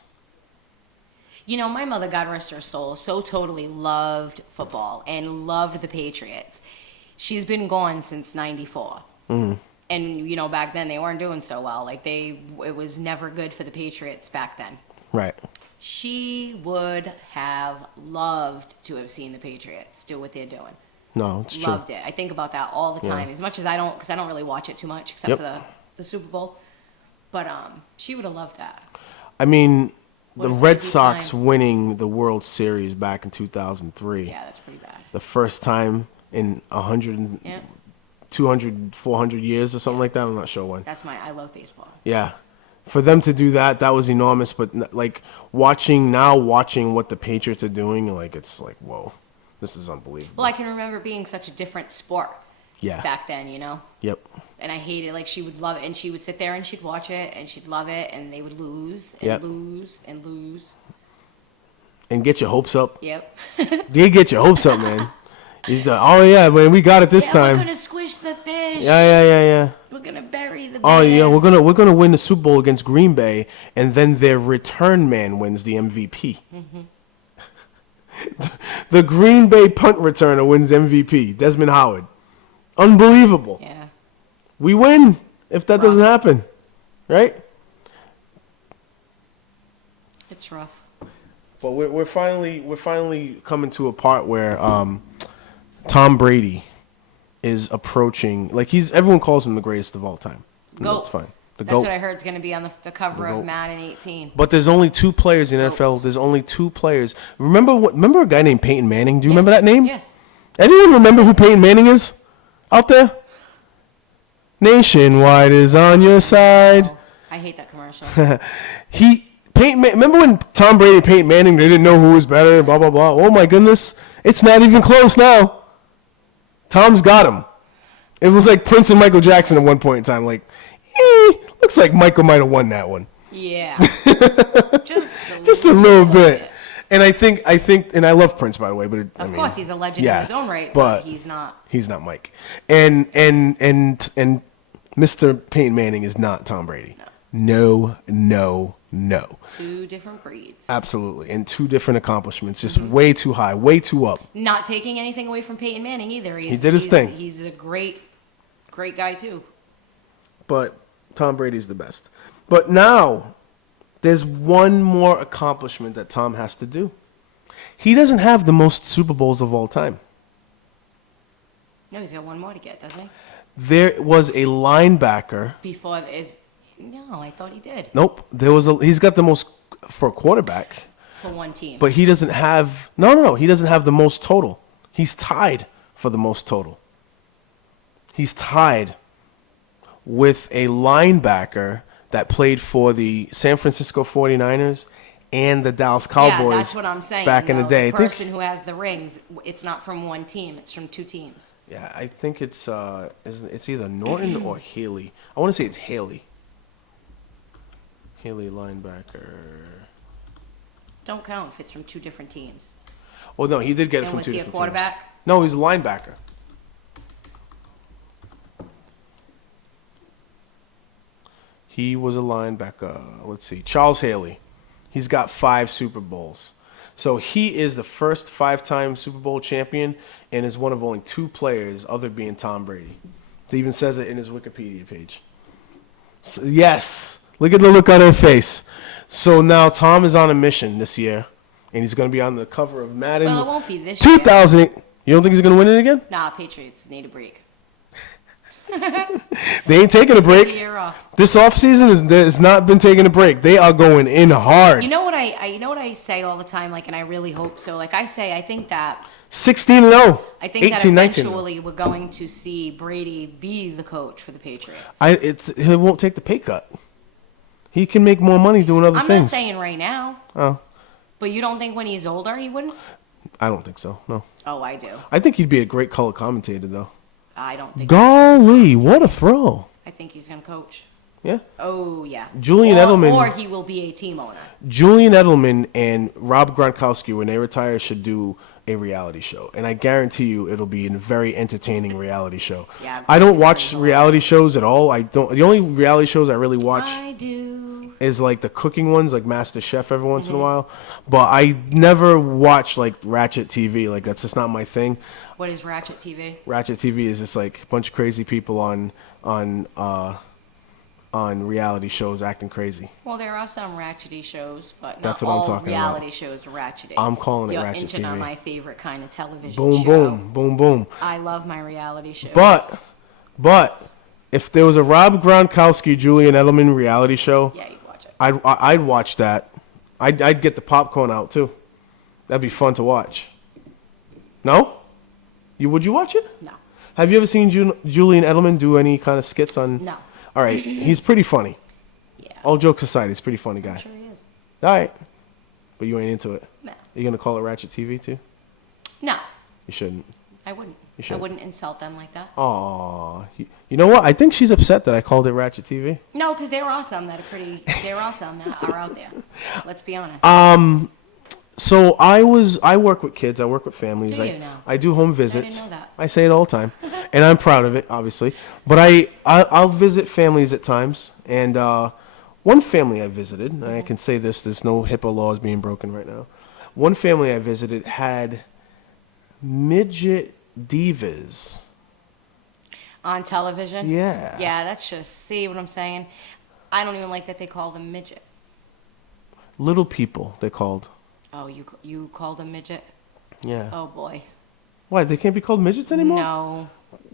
You know, my mother, God rest her soul, so totally loved football and loved the Patriots. She's been gone since '94. Mm-hmm. And, you know, back then they weren't doing so well. Like, it was never good for the Patriots back then. Right. She would have loved to have seen the Patriots do what they're doing. No, it's true. Loved it. I think about that all the time. As much as I don't, because I don't really watch it too much, except Yep. for the Super Bowl. But she would have loved that. I mean, What the a Red crazy Sox time. winning the World Series back in 2003. Yeah, that's pretty bad. The first time in 100, Yeah, 200, 400 years or something like that. I'm not sure when. that's I love baseball. Yeah. For them to do that, that was enormous. But like watching what the Patriots are doing, like it's like, whoa, this is unbelievable. Well, I can remember being such a different sport Yeah. back then, you know? Yep. And I hated, like, she would love it, and she would sit there and she'd watch it, and she'd love it, and they would lose, and Yep. lose, and lose. And get your hopes up. Yep. They get your hopes up, man. He's done. Oh yeah, man, we got it this Yeah, time. we're gonna squish the fish. Yeah. We're gonna bury the Oh yeah, bears. we're gonna win the Super Bowl against Green Bay, and then their return man wins the MVP. The Green Bay punt returner wins MVP. Desmond Howard. Unbelievable. Yeah. We win if that doesn't happen, right? It's rough. But we're finally coming to a part where Tom Brady is approaching, like everyone calls him the greatest of all time. And Goat. That's fine. The That's GOAT. what I heard is gonna be on the cover The of GOAT. Madden 18. But there's only 2 players in the NFL. Goats. There's only 2 players. Remember a guy named Peyton Manning? Do you remember that name? Yes. Anyone remember who Peyton Manning is out there? Nationwide is on your side. Oh, I hate that commercial. Remember when Tom Brady and Peyton Manning, they didn't know who was better, blah, blah, blah. Oh, my goodness. It's not even close now. Tom's got him. It was like Prince and Michael Jackson at one point in time. Like, looks like Michael might have won that one. Yeah. Just a little bit. And I think, and I love Prince, by the way, but Of course, he's a legend yeah, in his own right, but but he's not. He's not Mike. And Mr. Peyton Manning is not Tom Brady. No. Two different breeds. Absolutely. And 2 different accomplishments. Just way too high, way too up. Not taking anything away from Peyton Manning either. He did his thing. He's a great guy too. But Tom Brady's the best. But now, there's one more accomplishment that Tom has to do. He doesn't have the most Super Bowls of all time. No, he's got one more to get, doesn't he? There was a linebacker. Before is no, I thought he did Nope. He's got the most for a quarterback, for one team. but he doesn't have. No. He doesn't have the most total. He's tied for the most total. He's tied with a linebacker that played for the San Francisco 49ers and the Dallas Cowboys. Yeah, that's what I'm saying. Back in the though. day, The I think. person who has the rings, it's not from one team; it's from two teams. Yeah, I think it's either Norton or Haley. I want to say it's Haley. Haley linebacker. Don't count if it's from two different teams. Well, no, he did get it And from was two he a different quarterback? teams. No, he's a linebacker. He was a linebacker. Let's see. Charles Haley. He's got 5 Super Bowls. So he is the first 5-time Super Bowl champion and is one of only 2 players, other being Tom Brady. He even says it in his Wikipedia page. So, yes. Look at the look on her face. So now Tom is on a mission this year, and he's going to be on the cover of Madden. Well, it won't be this year. 2008. You don't think he's going to win it again? Nah, Patriots need a break. They ain't taking a Take a break. year off. This offseason has not been taking a break. They are going in hard. You know what I say all the time, like, and I really hope so. Like I say, I think that 16-0. I think 18, that 19. eventually we're going to see Brady be the coach for the Patriots. He won't take the pay cut. He can make more money doing other I'm things. not saying right now, Oh, but you don't think when he's older he wouldn't? I don't think so. No. Oh, I do. I think he'd be a great color commentator, though. I don't think. Golly, what a throw. I think he's going to coach. Yeah. Oh, yeah. Julian Edelman- Or he will be a team owner. Julian Edelman and Rob Gronkowski, when they retire, should do a reality show. And I guarantee you it'll be a very entertaining reality show. Yeah, I don't it's watch pretty reality shows at all. The only reality shows I really watch I do. is like the cooking ones, like Master Chef every once in a while. But I never watch like Ratchet TV. Like that's just not my thing. What is Ratchet TV? Ratchet TV is just like a bunch of crazy people on reality shows acting crazy. Well, there are some ratchety shows, but not That's what I'm all talking reality shows are ratchety. I'm calling it You're Ratchet inching on TV. my favorite kind of television Boom, show. boom, boom, boom. I love my reality shows. But if there was a Rob Gronkowski, Julian Edelman reality show, Yeah, you'd watch it. I'd watch that. I'd get the popcorn out too. That'd be fun to watch. No? Would you watch it? No. Have you ever seen Julian Edelman do any kind of skits on? No. All right, he's pretty funny. Yeah. All jokes aside, he's a pretty funny guy. I'm sure he is. All right, but you ain't into it. No. You gonna call it Ratchet TV too? No, You shouldn't. I wouldn't. You I should. wouldn't insult them like that. Aw, you know what? I think she's upset that I called it Ratchet TV. No, because they're awesome. They're awesome that are out there. Let's be honest. So I work with kids. I work with families. Do you now? I do home visits. know that. I say it all the time, and I'm proud of it, obviously. But I'll visit families at times, and one family I visited, and I can say this: there's no HIPAA laws being broken right now. One family I visited had midget divas. On television? Yeah. Yeah, that's just, see what I'm saying? I don't even like that they call them midget. Little people, they called. Oh, you call them midget? Yeah. Oh, boy. Why? They can't be called midgets anymore? No,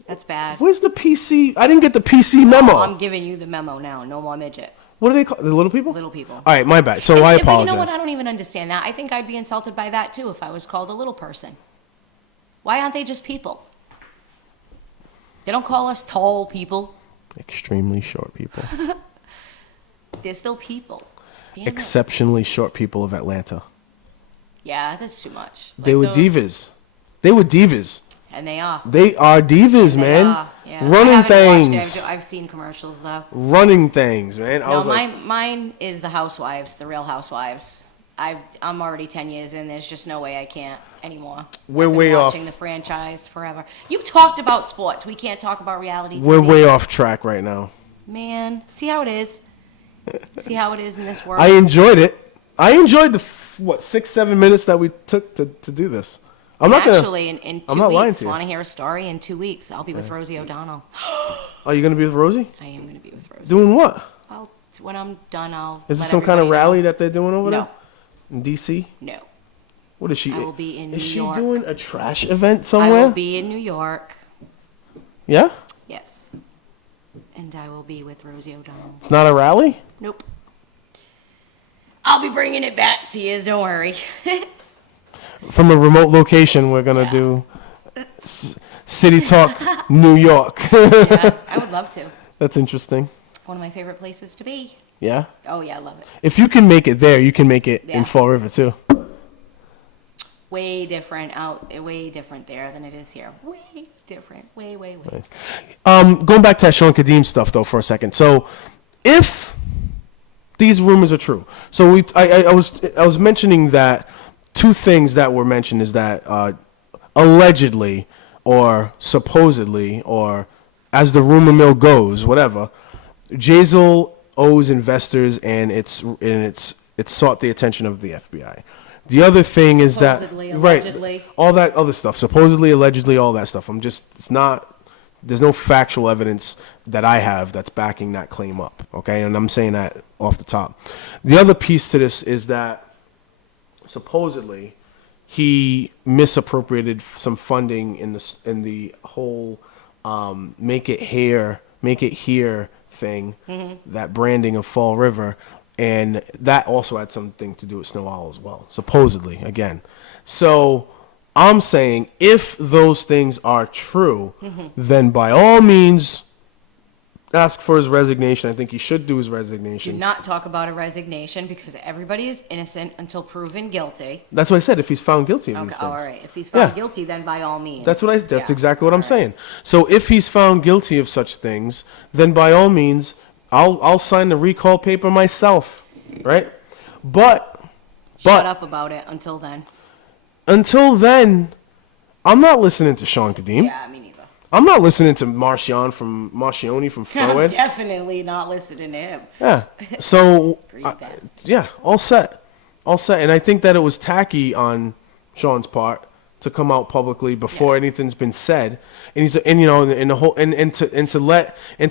that's bad. Where's the PC? I didn't get the PC memo. I'm giving you the memo now. No more midget. What do they call the little people? Little people. All right, my bad. So I But you apologize. know what? I don't even understand that. I think I'd be insulted by that, too, if I was called a little person. Why aren't they just people? They don't call us tall people. Extremely short people. They're still people. Damn it. Exceptionally short people of Atlanta. Yeah, that's too much. They Like were those- divas. They were divas. And they are. They are divas, They man. are, yeah. I Running haven't watched things. it. I've seen commercials, though. Running things, man. I No, was like, mine is the Housewives, the Real Housewives. I'm already 10 years in. There's just no way I can't anymore. We're I've been way off. watching the franchise forever. You talked about sports. We can't talk about reality TV. we're way off track right now. Man, see how it is. See how it is in this world. I enjoyed it. I enjoyed the 6-7 minutes that we took to do this. I'm not gonna. Actually, in 2 I'm not lying weeks, to you. want to hear a story? In 2 weeks, I'll be with Rosie O'Donnell. Are you gonna be with Rosie? I am going to be with Rosie. Doing what? When I'm done, I'll. Is this let some kind of everybody rally know. that they're doing over No. there in DC? No. What is she? I will be in Is New she York. doing a trash event I somewhere? will be in New York. Yeah? Yes. And I will be with Rosie O'Donnell. It's not a rally? Nope. I'll be bringing it back to you, don't worry. From a remote location, we're going to do City Talk, New York. Yeah, I would love to. That's interesting. One of my favorite places to be. Yeah? Oh, yeah, I love it. If you can make it there, you can make it Yeah. in Fall River, too. Way different way different there than it is here. Way different. Way. Nice. Going back to that Sean Kadeem stuff, though, for a second. So, if these rumors are true, so I was mentioning that two things that were mentioned is that allegedly or supposedly or as the rumor mill goes, whatever, Jazel owes investors and it's sought the attention of the FBI. The other thing is that Supposedly, right, allegedly. all that other stuff, supposedly, allegedly, all that stuff. There's no factual evidence that I have that's backing that claim up. Okay, and I'm saying that off the top. The other piece to this is that supposedly he misappropriated some funding in the whole make it here thing, that branding of Fall River, and that also had something to do with Snow Owl as well, supposedly, again. So I'm saying if those things are true, then by all means ask for his resignation. I think he should do his Do resignation. not talk about a resignation because everybody is innocent until proven guilty. That's what I said, if he's found guilty of Okay, these things. all right. If he's found Yeah. guilty, then by all means. That's Yeah. exactly what All I'm right. saying. So if he's found guilty of such things, then by all means, I'll sign the recall paper myself, right? But Shut up about it until then. until then, I'm not listening to Sean Kadeem. Yeah, me neither. I'm not listening to Marcione from I'm Froed. definitely not listening to him. Yeah. So Great best. yeah, all set, and I think that it was tacky on Sean's part to come out publicly before anything's been said, and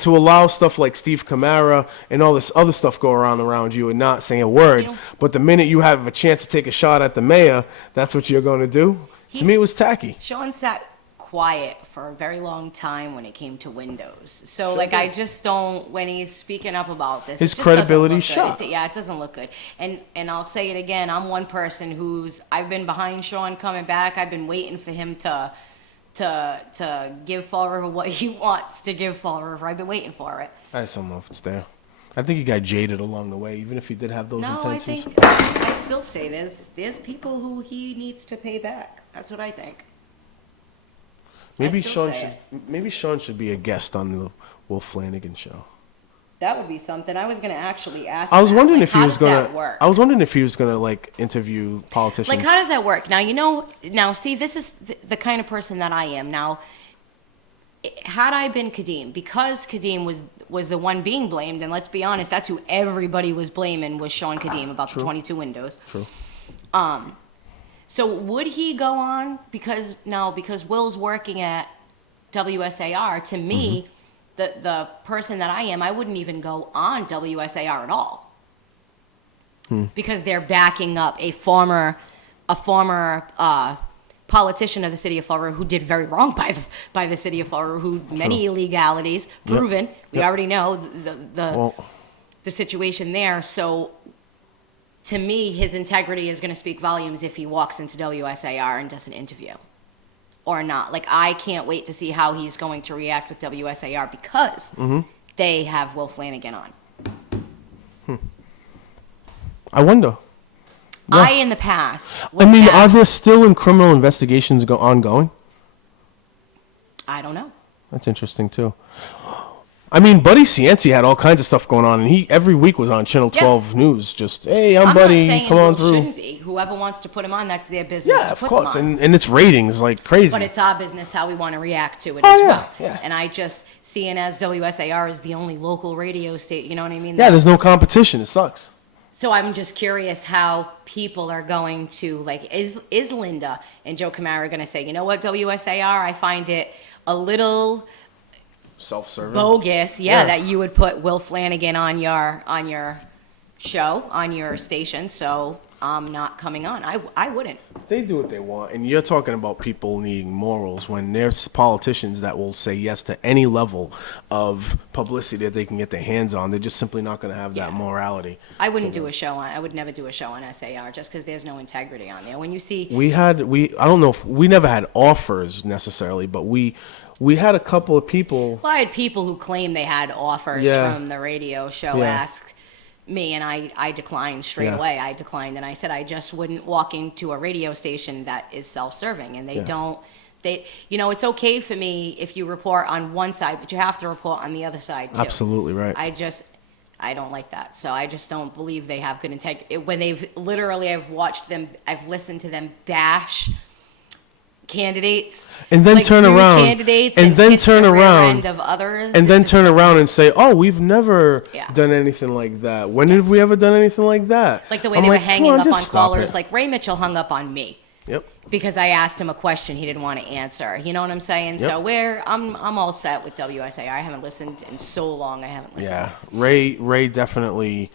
to allow stuff like Steve Camara and all this other stuff go around you and not saying a word. You know- But the minute you have a chance to take a shot at the mayor, that's what you're going to do. To me, it was tacky. Sean sat quiet for a very long time when it came to Windows. So, Sure like, did. I just don't, when he's speaking up about this, His it just doesn't credibility's look good. shot. Yeah, it doesn't look good. And I'll say it again, I'm one person I've been behind Sean coming back. I've been waiting for him to give Fall River what he wants to give Fall River. I've been waiting for it. I just don't know if it's there. I think he got jaded along the way, even if he did have those No, intentions. I still say there's people who he needs to pay back. That's what I think. Maybe still Sean say should be a guest on the Wolf Flanagan show. That would be something. I was going to actually ask. I was that. wondering Like, if he how was does gonna. that work? I was wondering if he was gonna like interview politicians. Like, how does that work? Now, see, this is the kind of person that I am. Now, had I been Kadeem, because Kadeem was the one being blamed, and let's be honest, that's who everybody was blaming, was Sean Kadeem about the 22 windows. True. So would he go on? Because Will's working at WSAR, to me, the person that I am, I wouldn't even go on WSAR at all. Because they're backing up a former politician of the city of Fall River who did very wrong by the city of Fall River, who many illegalities proven. We already know the situation there. So to me, his integrity is going to speak volumes if he walks into WSAR and does an interview or not. Like, I can't wait to see how he's going to react with WSAR because they have Will Flanagan on. I wonder. Yeah. I, in the past, I was mean, are asked- there still in criminal investigations ongoing? I don't know. That's interesting too. I mean, Buddy Cianci had all kinds of stuff going on, and he every week was on Channel Yeah. 12 News. Just, hey, I'm I'm Buddy, not saying come on Will through. shouldn't be. Whoever wants to put him on, that's their business Yeah, to of put course, them on. and its ratings like crazy. But it's our business how we want to react to it Oh, as yeah, well. yeah. And I just, seeing as WSAR is the only local radio state, you know what I mean? Yeah, there's no competition. It sucks. So I'm just curious how people are going to, like, is Linda and Joe Camara going to say, you know what, WSAR, I find it a little Self-serving. bogus, Yeah. that you would put Will Flanagan on your show, on your station, so I'm not coming on. I wouldn't. They do what they want, and you're talking about people needing morals when there's politicians that will say yes to any level of publicity that they can get their hands on. They're just simply not going to have that morality. I would never do a show on SAR just because there's no integrity on there. When you see, I don't know if we never had offers necessarily, but we had a couple of people. well, I had people who claimed they had offers Yeah. from the radio show Yeah. ask me, and I declined straight Yeah. away. I declined, and I said I just wouldn't walk into a radio station that is self-serving, and they don't. It's okay for me if you report on one side, but you have to report on the other side too. Absolutely right. I don't like that. So I just don't believe they have good integrity. When I've watched them, I've listened to them bash candidates, And then like turn new around, candidates, and then kiss turn the rear around, end of others, and It then just turn doesn't- around and say, "Oh, we've never Yeah. done anything like that. When have we ever done anything like that?" like the way I'm they were like, "Come hanging up just on stop callers. it." Like Ray Mitchell hung up on me Yep. because I asked him a question he didn't want to answer. You know what I'm saying? Yep. So I'm all set with WSAR. I haven't listened in so long. I haven't listened. Yeah, Ray definitely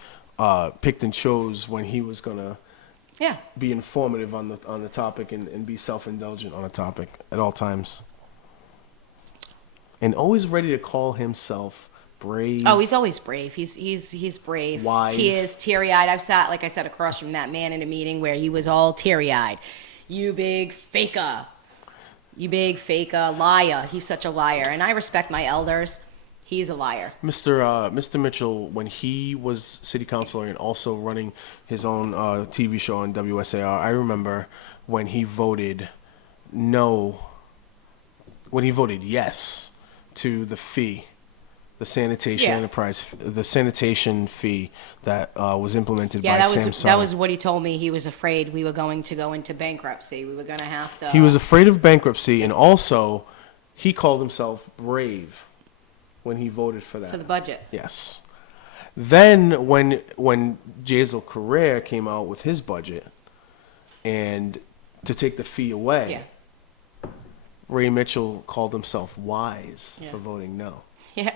picked and chose when he was gonna Yeah. be informative on the topic and be self-indulgent on a topic at all times, and always ready to call himself brave. Oh, he's always brave. He's brave. Wise. Tears, teary-eyed. I've sat, like I said, across from that man in a meeting where he was all teary-eyed. You big faker. You big faker. Liar. He's such a liar. And I respect my elders. He's a liar. Mr. Mitchell, when he was city councilor and also running his own TV show on WSAR, I remember when he voted yes to the fee, the sanitation the sanitation fee that was implemented by Sam that Summer. was what he told me. He was afraid we were going to go into bankruptcy. We were going to have to. He was afraid of bankruptcy, and also he called himself brave when he voted for that. for the budget. Yes. Then when Jazel Correa came out with his budget and to take the fee away, Yeah. Ray Mitchell called himself wise Yeah. for voting no. Yeah.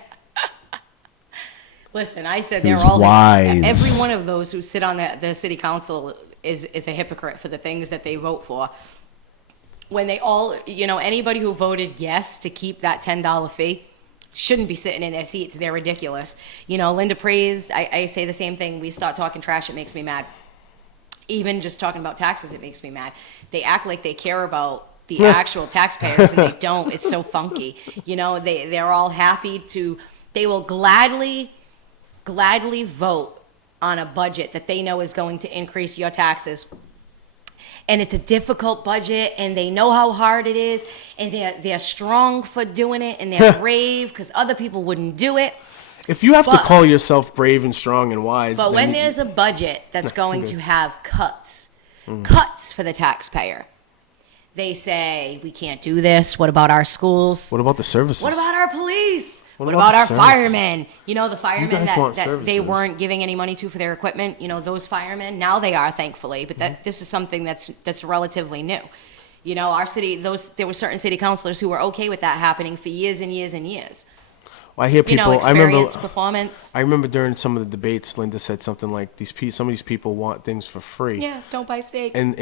Listen, I said He they're was all wise. every one of those who sit on the city council is a hypocrite for the things that they vote for. When they all, anybody who voted yes to keep that $10 fee shouldn't be sitting in their seats. They're ridiculous. Linda praised. I say the same thing. We start talking trash, it makes me mad. Even just talking about taxes, it makes me mad. They act like they care about the actual taxpayers, and they don't. It's so funky. They're all happy to. They will gladly vote on a budget that they know is going to increase your taxes. And it's a difficult budget, and they know how hard it is, and they're strong for doing it, and they're brave because other people wouldn't do it. If you have to But- call yourself brave and strong and wise, But then when there's a budget that's going Okay. to have cuts for the taxpayer, they say, we can't do this. What about our schools? what about the services? What about our police? What What about about our the services? firemen? The firemen guys want that they services. weren't giving any money to for their equipment. Those firemen, now they are, thankfully. But this is something that's relatively new. Our city, there were certain city councilors who were okay with that happening for years and years and years. I hear people. Experience, performance. I remember during some of the debates, Linda said something like, some of these people want things for free. Yeah, don't buy steak. And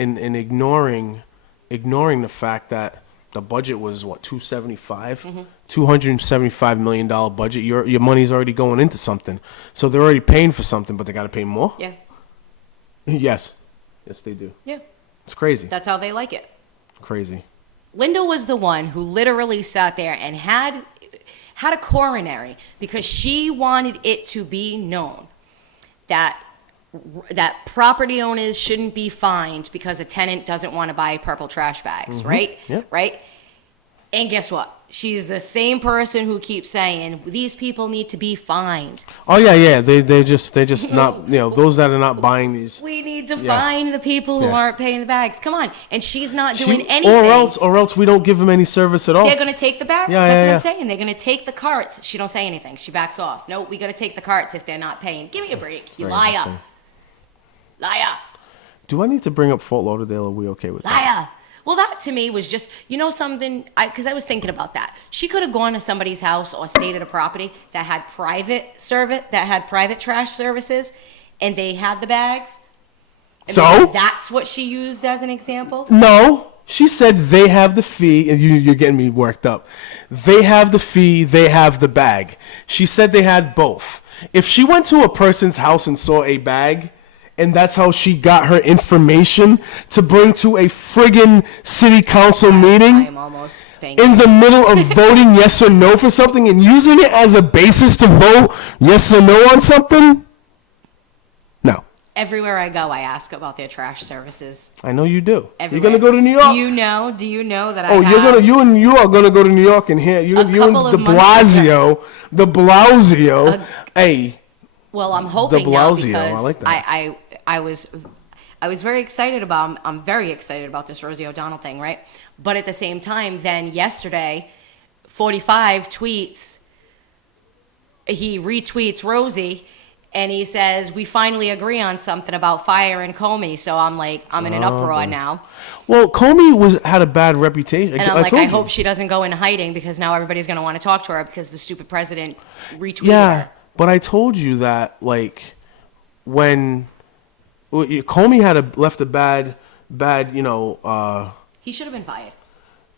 ignoring the fact that the budget was what, 275, $275 million budget. Your money's already going into something, so they're already paying for something, but they got to pay more. Yeah, Yes, they do. yeah. It's crazy, That's how they like it. crazy. Linda was the one who literally sat there and had a coronary because she wanted it to be known that property owners shouldn't be fined because a tenant doesn't want to buy purple trash bags, right? Yep. Right? And guess what? She's the same person who keeps saying these people need to be fined. Oh yeah. They just not, those that are not buying these. We need to Yeah. fine the people who Yeah. aren't paying the bags. Come on. And she's not doing She- anything. or else we don't give them any service at all. They're going to take the back. Yeah, That's yeah, what yeah. I'm saying. They're going to take the carts. She don't say anything. She backs off. No, we got to take the carts if they're not paying. Give me a break. You Very liar. interesting. Liar. Do I need to bring up Fort Lauderdale? Are we okay with that? Liar. Well, that to me was just, something, because I was thinking about that. She could have gone to somebody's house or stayed at a property that had private trash services, and they had the bags. And So? maybe that's what she used as an example? No, she said they have the fee, and you're getting me worked up. They have the fee, they have the bag. She said they had both. If she went to a person's house and saw a bag, and that's how she got her information to bring to a friggin' city council I meeting am almost in thinking. the middle of voting yes or no for something and using it as a basis to vote yes or no on something? No. Everywhere I go, I ask about their trash services. I know you do. Everywhere. You're gonna go to New York. Do you know that Oh, I you're have you are gonna go to New York and hear you A and couple De of months Blasio, De Blasio. Hey, Well, I'm hoping now Blasio, because I like that. I was very excited about. I'm very excited about this Rosie O'Donnell thing, right? But at the same time, then yesterday, 45 tweets. He retweets Rosie, and he says we finally agree on something about firing Comey. So I'm like, I'm in an uproar now, well, Comey had a bad reputation. and I'm like, told I you. hope she doesn't go into hiding because now everybody's gonna want to talk to her because the stupid president retweeted Yeah, her. but I told you that when Comey left a bad, He should have been fired.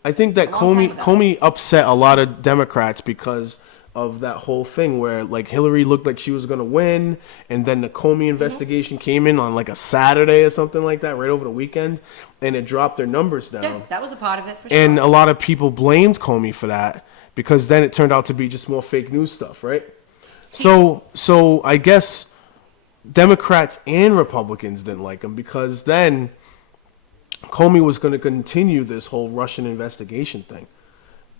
I think that A long time ago. Comey upset a lot of Democrats because of that whole thing where Hillary looked like she was gonna win, and then the Comey investigation came in on a Saturday or something like that, right over the weekend, and it dropped their numbers down. Yeah, that was a part of it for sure. And a lot of people blamed Comey for that because then it turned out to be just more fake news stuff, right? So I guess Democrats and Republicans didn't like him because then Comey was going to continue this whole Russian investigation thing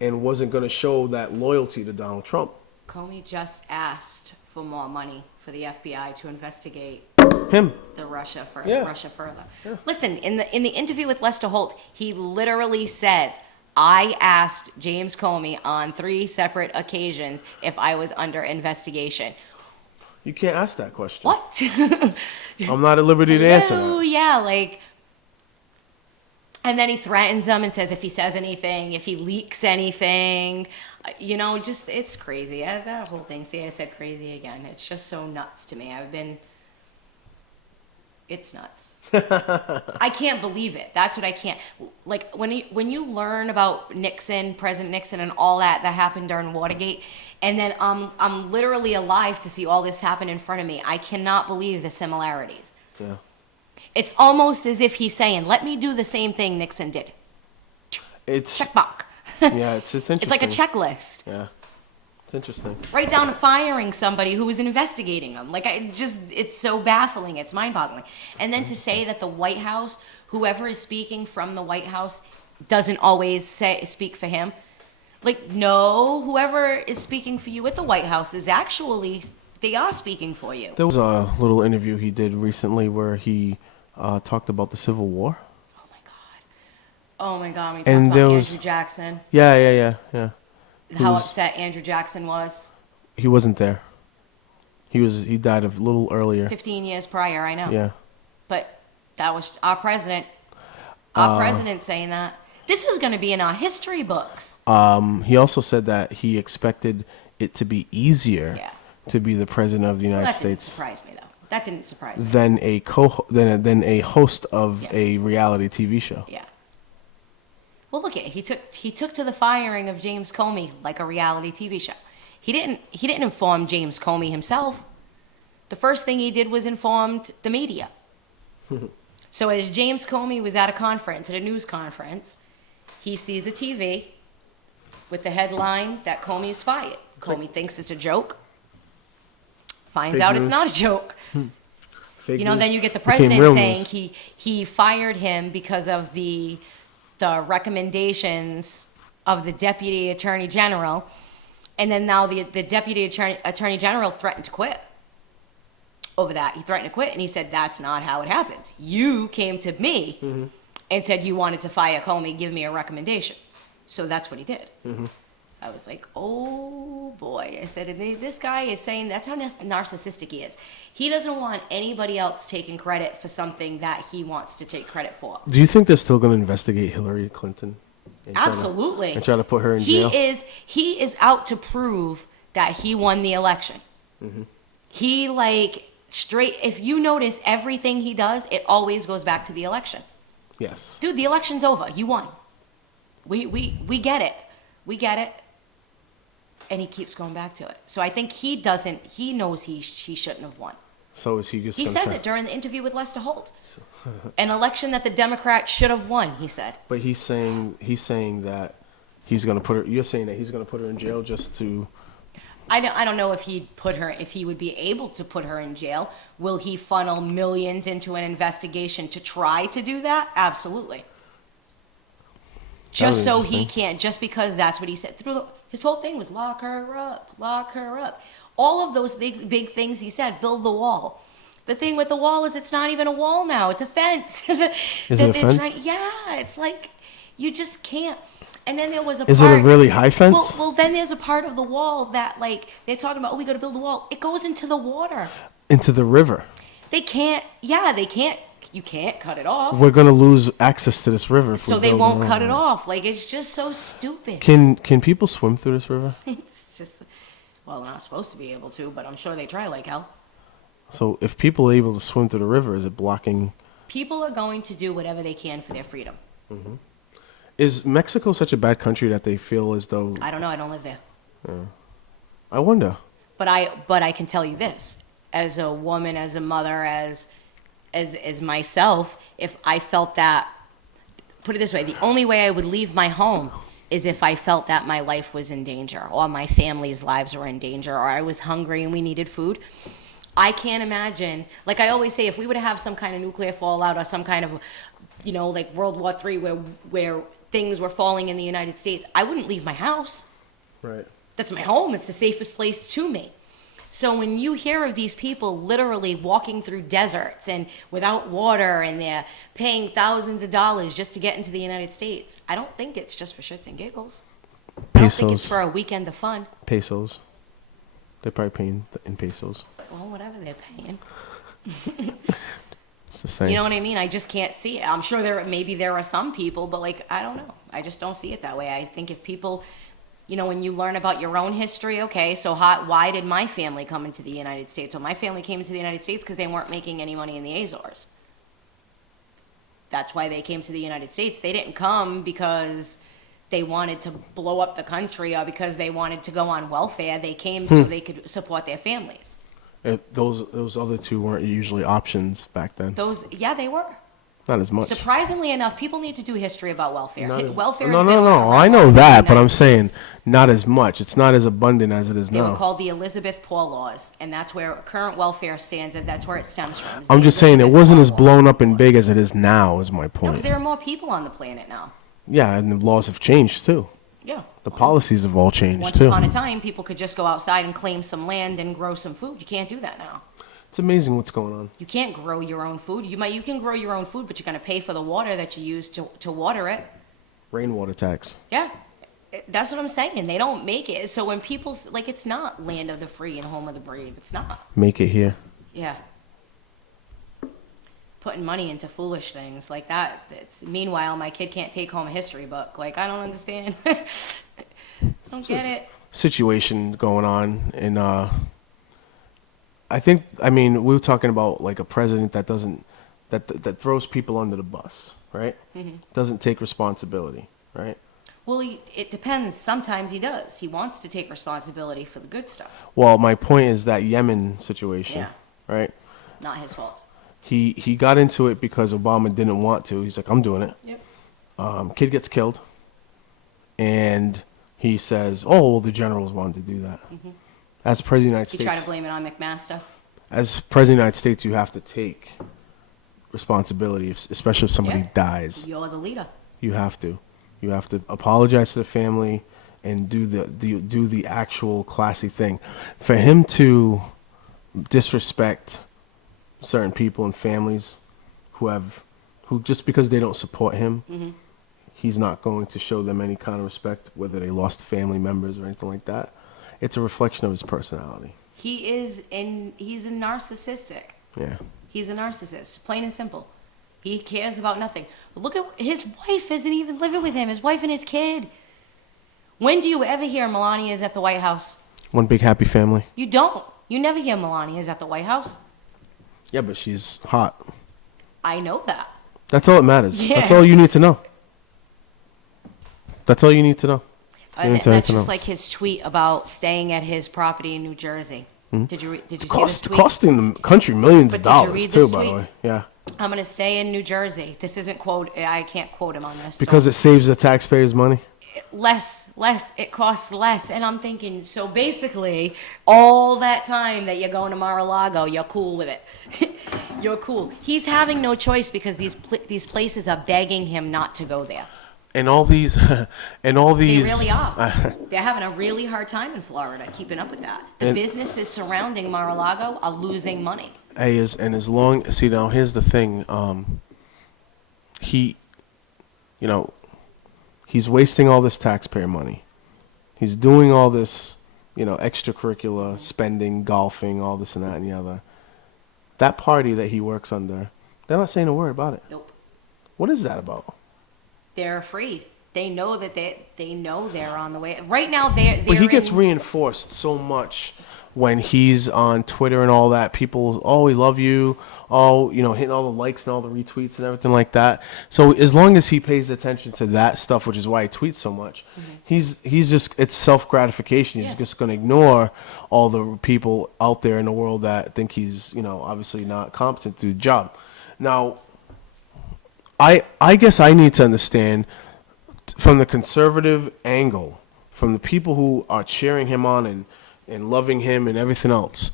and wasn't going to show that loyalty to Donald Trump. Comey just asked for more money for the FBI to investigate Him. the Russia Yeah. further. Listen, in the interview with Lester Holt, he literally says, "I asked James Comey on 3 separate occasions if I was under investigation." You can't ask that question. What? I'm not at liberty to answer Oh, that. yeah, and then he threatens him and says if he says anything, if he leaks anything, just it's crazy. That whole thing. See, I said crazy again. It's just so nuts to me. It's nuts. I can't believe it. That's what I can't. When you learn about Nixon, President Nixon, and all that happened during Watergate, and then I'm literally alive to see all this happen in front of me. I cannot believe the similarities. Yeah. It's almost as if he's saying, "Let me do the same thing Nixon did." It's Check mark. yeah, it's interesting. It's like a checklist. Yeah. It's interesting. Right down to firing somebody who was investigating them. It's so baffling. It's mind-boggling. And then to say that the White House, whoever is speaking from the White House, doesn't always speak for him. No, whoever is speaking for you at the White House they are speaking for you. There was a little interview he did recently where he talked about the Civil War. Oh my God, we talked And about there Andrew was- Jackson. Yeah. How was- upset Andrew Jackson was. He wasn't there. He died a little earlier. 15 years prior, I know. Yeah. But that was our president. Our president saying that. This is going to be in our history books. He also said that he expected it to be easier Yeah. to be the president of the United That didn't States surprise me, though. That didn't surprise me. than a host of Yeah. a reality TV show. Yeah. Well, look at it. He took to the firing of James Comey like a reality TV show. He didn't inform James Comey himself. The first thing he did was informed the media. So as James Comey was at a news conference, he sees a TV with the headline that Comey is fired. Comey thinks it's a joke. Finds Fake out news. it's not a joke. Fake Then news you get the became president real saying news. he fired him because of the recommendations of the deputy attorney general, and then now the deputy attorney general threatened to quit over that. He threatened to quit, and he said that's not how it happened. You came to me and said you wanted to fire Comey, give me a recommendation. So that's what he did. I was like, oh boy. I said, and this guy is saying that's how narcissistic he is. He doesn't want anybody else taking credit for something that he wants to take credit for. Do you think they're still going to investigate Hillary Clinton? And try to- Absolutely. and try to put her in jail? He is out to prove that he won the election. He straight, if you notice everything he does, it always goes back to the election. Yes. Dude, the election's over. You won. We get it. We get it. And he keeps going back to it. So I think he knows he shouldn't have won. So is he just? He gonna says try- it during the interview with Lester Holt. An election that the Democrats should have won, he said. But he's saying that he's gonna put her. You're saying that he's gonna put her in jail just to. I don't know if if he would be able to put her in jail. Will he funnel millions into an investigation to try to do that? Absolutely. Just so he can't, just because that's what he said. His whole thing was lock her up, lock her up. All of those big things he said, build the wall. The thing with the wall is it's not even a wall now, it's a fence. Is it a fence? Yeah, it's like, you just can't. And then there was a Is part, it a really high fence? Well, then there's a part of the wall that, like, they're talking about, oh, we got to build a wall. It goes into the water. Into the river. They can't, you can't cut it off. We're gonna lose access to this river. If So we they build won't a cut it river. off. Like, it's just so stupid. Can people swim through this river? It's just, well, they're not supposed to be able to, but I'm sure they try like hell. So if people are able to swim through the river, is it blocking? People are going to do whatever they can for their freedom. Is Mexico such a bad country that they feel as though? I don't know. I don't live there. I wonder. But I can tell you this, as a woman, as a mother, as myself, if I felt that, put it this way, the only way I would leave my home is if I felt that my life was in danger or my family's lives were in danger or I was hungry and we needed food. I can't imagine, like I always say, if we were to have some kind of nuclear fallout or some kind of, like World War III where things were falling in the United States, I wouldn't leave my house. Right. That's my home. It's the safest place to me. So when you hear of these people literally walking through deserts and without water and they're paying thousands of dollars just to get into the United States, I don't think it's just for shits and giggles. I don't think it's Pesos. for a weekend of fun. Pesos. They're probably paying in pesos. Well, whatever they're paying. It's the same. You know what I mean? I just can't see it. I'm sure maybe there are some people, but like, I don't know. I just don't see it that way. I think if people, when you learn about your own history, okay, so why did my family come into the United States? Well, my family came into the United States because they weren't making any money in the Azores. That's why they came to the United States. They didn't come because they wanted to blow up the country or because they wanted to go on welfare. They came so they could support their families. Those other two weren't usually options back then. Yeah, they were. Not as much. Surprisingly enough, people need to do history about welfare. Welfare No, has been around I know longer that, than but the I'm United saying States. not as much. It's not as abundant as it is They were now. called the Elizabeth Poor Laws, and that's where current welfare stands, and that's where it stems from. I'm The just saying it Elizabeth wasn't Poor as Laws. blown up and big as it is now. Is my No, point. because there are more people on the planet now. Yeah, and the laws have changed too. Yeah. The policies have all changed Once too. upon a time, people could just go outside and claim some land and grow some food. You can't do that now. It's amazing what's going on. You can't grow your own food. You can grow your own food, but you're going to pay for the water that you use to water it. Rainwater tax. Yeah. That's what I'm saying. They don't make it. So when people, it's not land of the free and home of the brave. It's not. Make it here. Yeah. Putting money into foolish things like that. Meanwhile, my kid can't take home a history book. I don't understand. Don't get it. Situation going on in we were talking about like a president that doesn't that throws people under the bus, right? Doesn't take responsibility, right? Well, it depends. Sometimes he does. He wants to take responsibility for the good stuff. Well, my point is that Yemen situation, Yeah. right? Not his fault. He got into it because Obama didn't want to. He's like, I'm doing it. Yep. Kid gets killed, and he says, "Oh, well, the generals wanted to do that." As president of the United He States, tried to blame it on McMaster. as president of the United States, you have to take responsibility, especially if somebody Yeah. dies. You're the leader. You have to. You have to apologize to the family and do the actual classy thing. For him to disrespect certain people and families who just because they don't support him, he's not going to show them any kind of respect, whether they lost family members or anything like that. It's a reflection of his personality. He's a narcissistic. Yeah. He's a narcissist, plain and simple. He cares about nothing. But look at his wife isn't even living with him, his wife and his kid. When do you ever hear Melania's at the White House? One big happy family. You don't. You never hear Melania's at the White House. Yeah, but she's hot. I know that. That's all that matters. Yeah. That's all you need to know. That's all you need to know. You And need to that's anything just else. like his tweet about staying at his property in New Jersey. Did you see this tweet? Costing the country millions But of did you dollars read too, this by the tweet? way. Yeah, I'm going to stay in New Jersey. This isn't quote. I can't quote him on this. so- because it saves the taxpayers money. less, it costs less. And I'm thinking, so basically, all that time that you're going to Mar-a-Lago, you're cool with it. You're cool. He's having no choice because these places are begging him not to go there. And all these, They really are. They're having a really hard time in Florida keeping up with that. The And- businesses surrounding Mar-a-Lago are losing money. as long, see, now here's the thing. He, you know, he's wasting all this taxpayer money. He's doing all this, extracurricular spending, golfing, all this and that and the other. That party that he works under, they're not saying a word about it. Nope. What is that about? They're afraid. They know that they know they're on the way. Right now, they're But he gets in- reinforced so much when he's on Twitter and all that. People, oh, we love you. Oh, hitting all the likes and all the retweets and everything like that. So as long as he pays attention to that stuff, which is why he tweets so much, he's just, it's self gratification. He's Yes. just going to ignore all the people out there in the world that think he's, obviously not competent to do the job. Now, I guess I need to understand from the conservative angle, from the people who are cheering him on and loving him and everything else,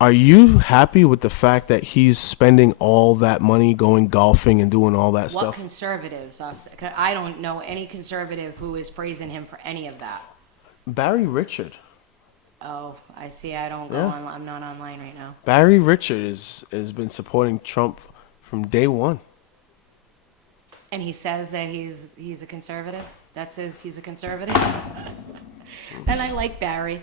are you happy with the fact that he's spending all that money going golfing and doing all that What stuff? conservatives? I don't know any conservative who is praising him for any of that. Barry Richard. Oh, I see. I don't go Yeah. on. I'm not online right now. Barry Richard has been supporting Trump from day one. And he says that he's a conservative. He's a conservative. And I like Barry.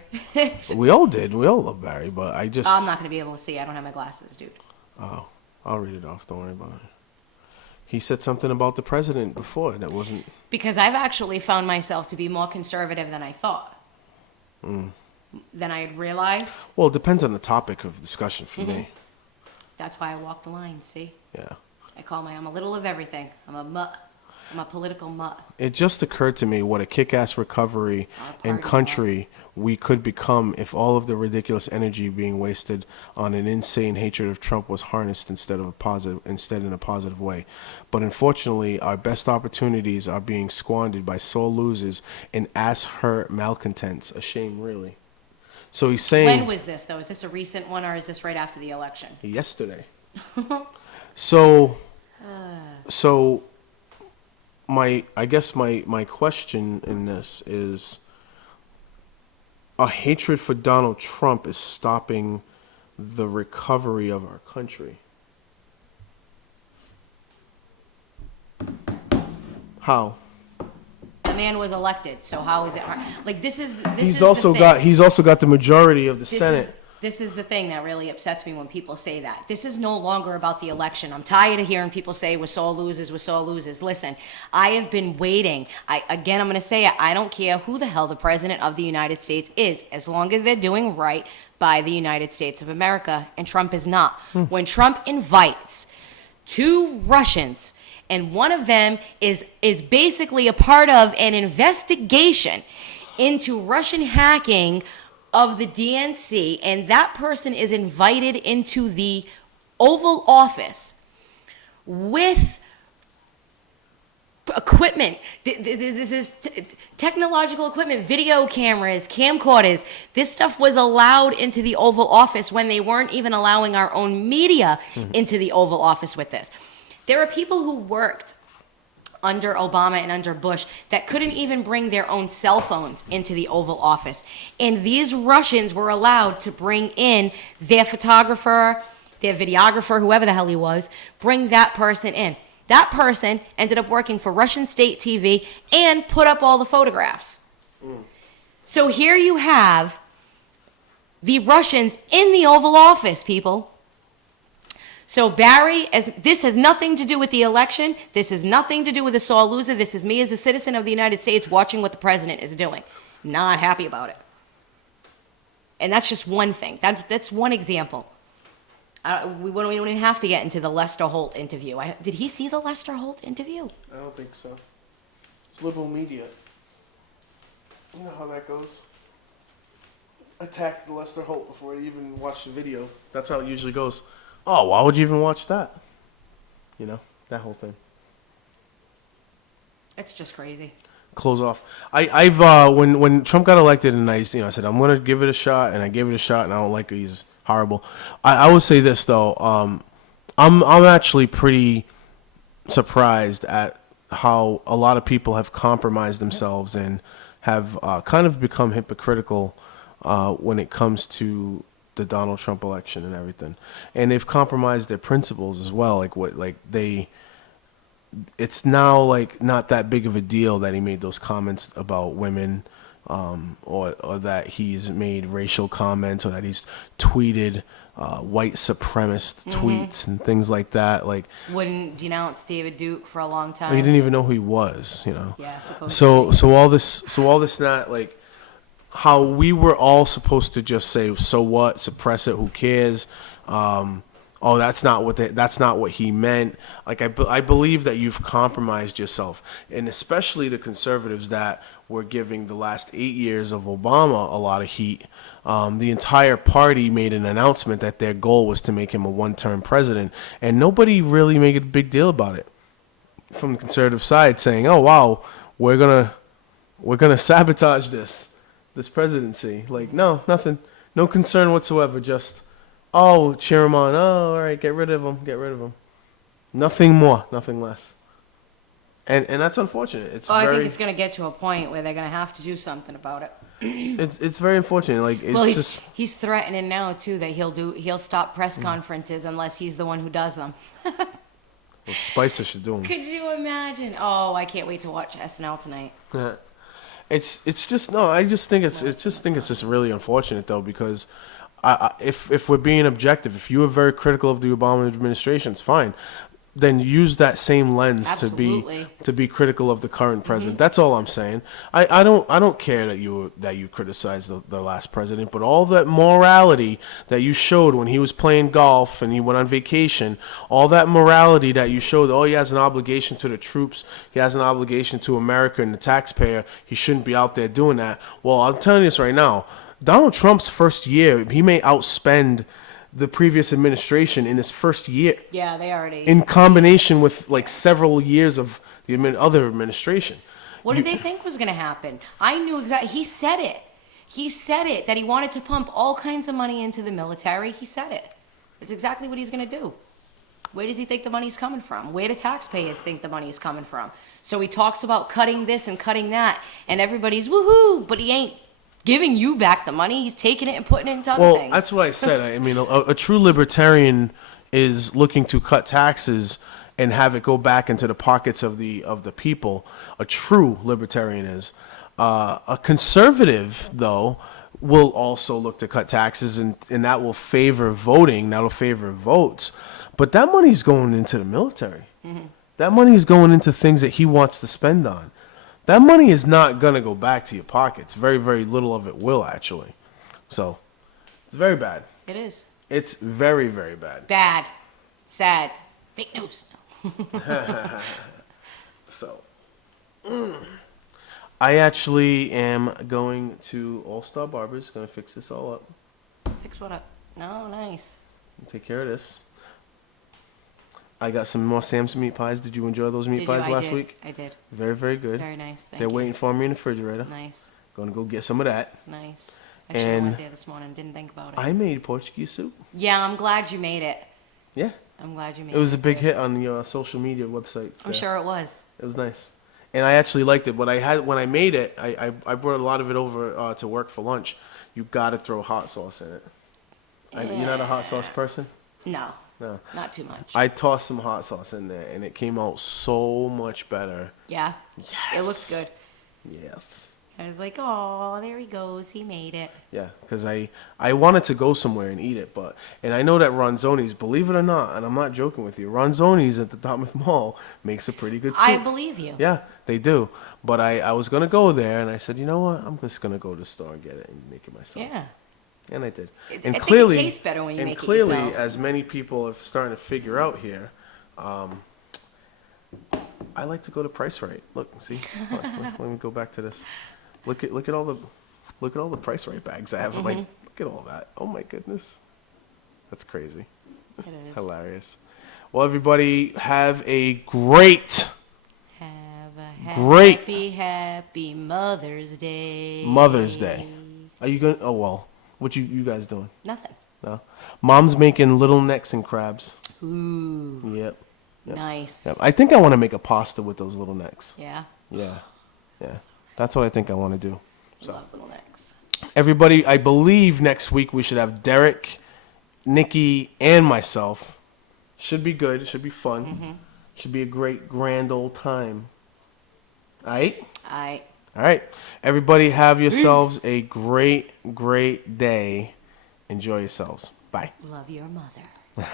We all did. We all love Barry, but I just... I'm not going to be able to see. I don't have my glasses, dude. Oh, I'll read it off. Don't worry about it. He said something about the president before that wasn't... Because I've actually found myself to be more conservative than I thought. Than I had realized. Well, it depends on the topic of discussion for me. That's why I walk the line, see? Yeah. I'm a little of everything. I'm a mutt. I'm a political mutt. It just occurred to me what a kick-ass recovery and party country we could become if all of the ridiculous energy being wasted on an insane hatred of Trump was harnessed instead in a positive way. But unfortunately, our best opportunities are being squandered by sore losers and ass-hurt malcontents. A shame, really. So he's saying... When was this, though? Is this a recent one, or is this right after the election? Yesterday. So I guess my question in this is, a hatred for Donald Trump is stopping the recovery of our country. How? The man was elected, so how is it hard? Like, this is He's the also thing. got the majority of the Senate. This is the thing that really upsets me when people say that. This is no longer about the election. I'm tired of hearing people say we're sore losers, we're sore losers. Listen, I have been waiting. I'm going to say it. I don't care who the hell the president of the United States is, as long as they're doing right by the United States of America, and Trump is not. When Trump invites two Russians, and one of them is basically a part of an investigation into Russian hacking of the DNC, and that person is invited into the Oval Office with equipment. This is technological equipment, video cameras, camcorders. This stuff was allowed into the Oval Office when they weren't even allowing our own media into the Oval Office with this. There are people who worked under Obama and under Bush that couldn't even bring their own cell phones into the Oval Office. And these Russians were allowed to bring in their photographer, their videographer, whoever the hell he was, bring that person in. That person ended up working for Russian state TV and put up all the photographs. So here you have the Russians in the Oval Office, people. So Barry, this has nothing to do with the election. This has nothing to do with a sore loser. This is me as a citizen of the United States watching what the president is doing. Not happy about it. And that's just one thing. That's one example. We don't even have to get into the Lester Holt interview. Did he see the Lester Holt interview? I don't think so. It's liberal media. You know how that goes. Attack Lester Holt before they even watch the video. That's how it usually goes. Oh, why would you even watch that? You know, that whole thing. It's just crazy. Close off. I've when Trump got elected, and I said I'm gonna give it a shot, and I gave it a shot, and I don't like it. He's horrible. I would say this though. I'm actually pretty surprised at how a lot of people have compromised themselves and have kind of become hypocritical when it comes to the Donald Trump election and everything, and they've compromised their principles as well. It's now like not that big of a deal that he made those comments about women, or that he's made racial comments, or that he's tweeted white supremacist tweets and things like that. Like, Wouldn't denounce David Duke for a long time. he didn't even know who he was, Yeah, supposedly. So all this not like how we were all supposed to just say, so what, suppress it, who cares? Oh, that's not what he meant. Like I believe that you've compromised yourself, and especially the conservatives that were giving the last 8 years of Obama a lot of heat. The entire party made an announcement that their goal was to make him a one-term president, and nobody really made a big deal about it from the conservative side, saying, "Oh wow, we're gonna sabotage this presidency." Like, no, nothing, no concern whatsoever. Just, oh, cheer him on. Oh, all right, get rid of him. Nothing more, nothing less. And that's unfortunate. I think it's going to get to a point where they're going to have to do something about it. It's very unfortunate. Like, he's threatening now too that he'll stop press conferences unless he's the one who does them. well, Spicer should do them. Could you imagine? Oh, I can't wait to watch SNL tonight. Yeah. It's just no. I just think it's just really unfortunate though, because if we're being objective, if you were very critical of the Obama administration, it's fine. Then use that same lens Absolutely. to be critical of the current president. That's all I'm saying. I don't care that you criticize the last president, but all that morality that you showed when he was playing golf and he went on vacation, all that morality that you showed, oh, he has an obligation to the troops, he has an obligation to America and the taxpayer, he shouldn't be out there doing that. Well, I'm telling you this right now. Donald Trump's first year, he may outspend the previous administration in his first year. Yeah, they already. In combination with like several years of the other administration. What did they think was going to happen? I knew exactly. He said it. He said it, that he wanted to pump all kinds of money into the military. He said it. It's exactly what he's going to do. Where does he think the money's coming from? Where do taxpayers think the money's coming from? So he talks about cutting this and cutting that, and everybody's woohoo, but he ain't giving you back the money. He's taking it and putting it into other things. Well, that's what I said. I mean, a true libertarian is looking to cut taxes and have it go back into the pockets of the people. A true libertarian is. A conservative, though, will also look to cut taxes, and that will favor voting. That'll favor votes. But that money's going into the military. Mm-hmm. That money is going into things that he wants to spend on. That money is not going to go back to your pockets. Very, very little of it will, actually. So, it's very bad. It is. It's very, very bad. Bad. Sad. Fake news. So, I actually am going to All Star Barbers. Going to fix this all up. Fix what up? No, nice. Take care of this. I got some more Sam's meat pies. Did you enjoy those meat pies last week? I did. Very, very good. Very nice. Thank They're you. waiting for me in the refrigerator. Nice. Going to go get some of that. Nice. I should have went there this morning. Didn't think about it. I made Portuguese soup. Yeah, I'm glad you made it. Yeah. I'm glad you made it. It was a big hit on your social media website. I'm sure it was. It was nice. And I actually liked it. When I made it, I brought a lot of it over to work for lunch. You got to throw hot sauce in it. You're not a hot sauce person? No. No. Not too much. I tossed some hot sauce in there, and it came out so much better. Yeah? Yes. It looks good. Yes. I was like, oh, there he goes. He made it. Yeah, because I wanted to go somewhere and eat it, and I know that Ronzoni's, believe it or not, and I'm not joking with you, Ronzoni's at the Dartmouth Mall makes a pretty good soup. I believe you. Yeah, they do. But I was going to go there, and I said, you know what, I'm just going to go to the store and get it and make it myself. Yeah. And I did. I And think it clearly, tastes better when you and make it clearly, yourself. as many people are starting to figure out here, I like to go to Price Right. Look, see, let me go back to this. Look at all the Price Right bags I have. I'm like, look at all that. Oh my goodness, that's crazy. It is. Hilarious. Well, everybody, have a great Have a Great. happy Mother's Day. Mother's Day. Are you going? Oh well, what you guys doing? Nothing. No. Mom's making little necks and crabs. Ooh, Yep. Yep. nice. Yep. I think I want to make a pasta with those little necks. Yeah, Yeah. Yeah. That's what I think I want to do. love little necks. Everybody, I believe next week we should have Derek, Nikki, and myself. Should be good. Should be fun. Should be a great, grand old time. All right? All right. Everybody, have yourselves a great, great day. Enjoy yourselves. Bye. Love your mother.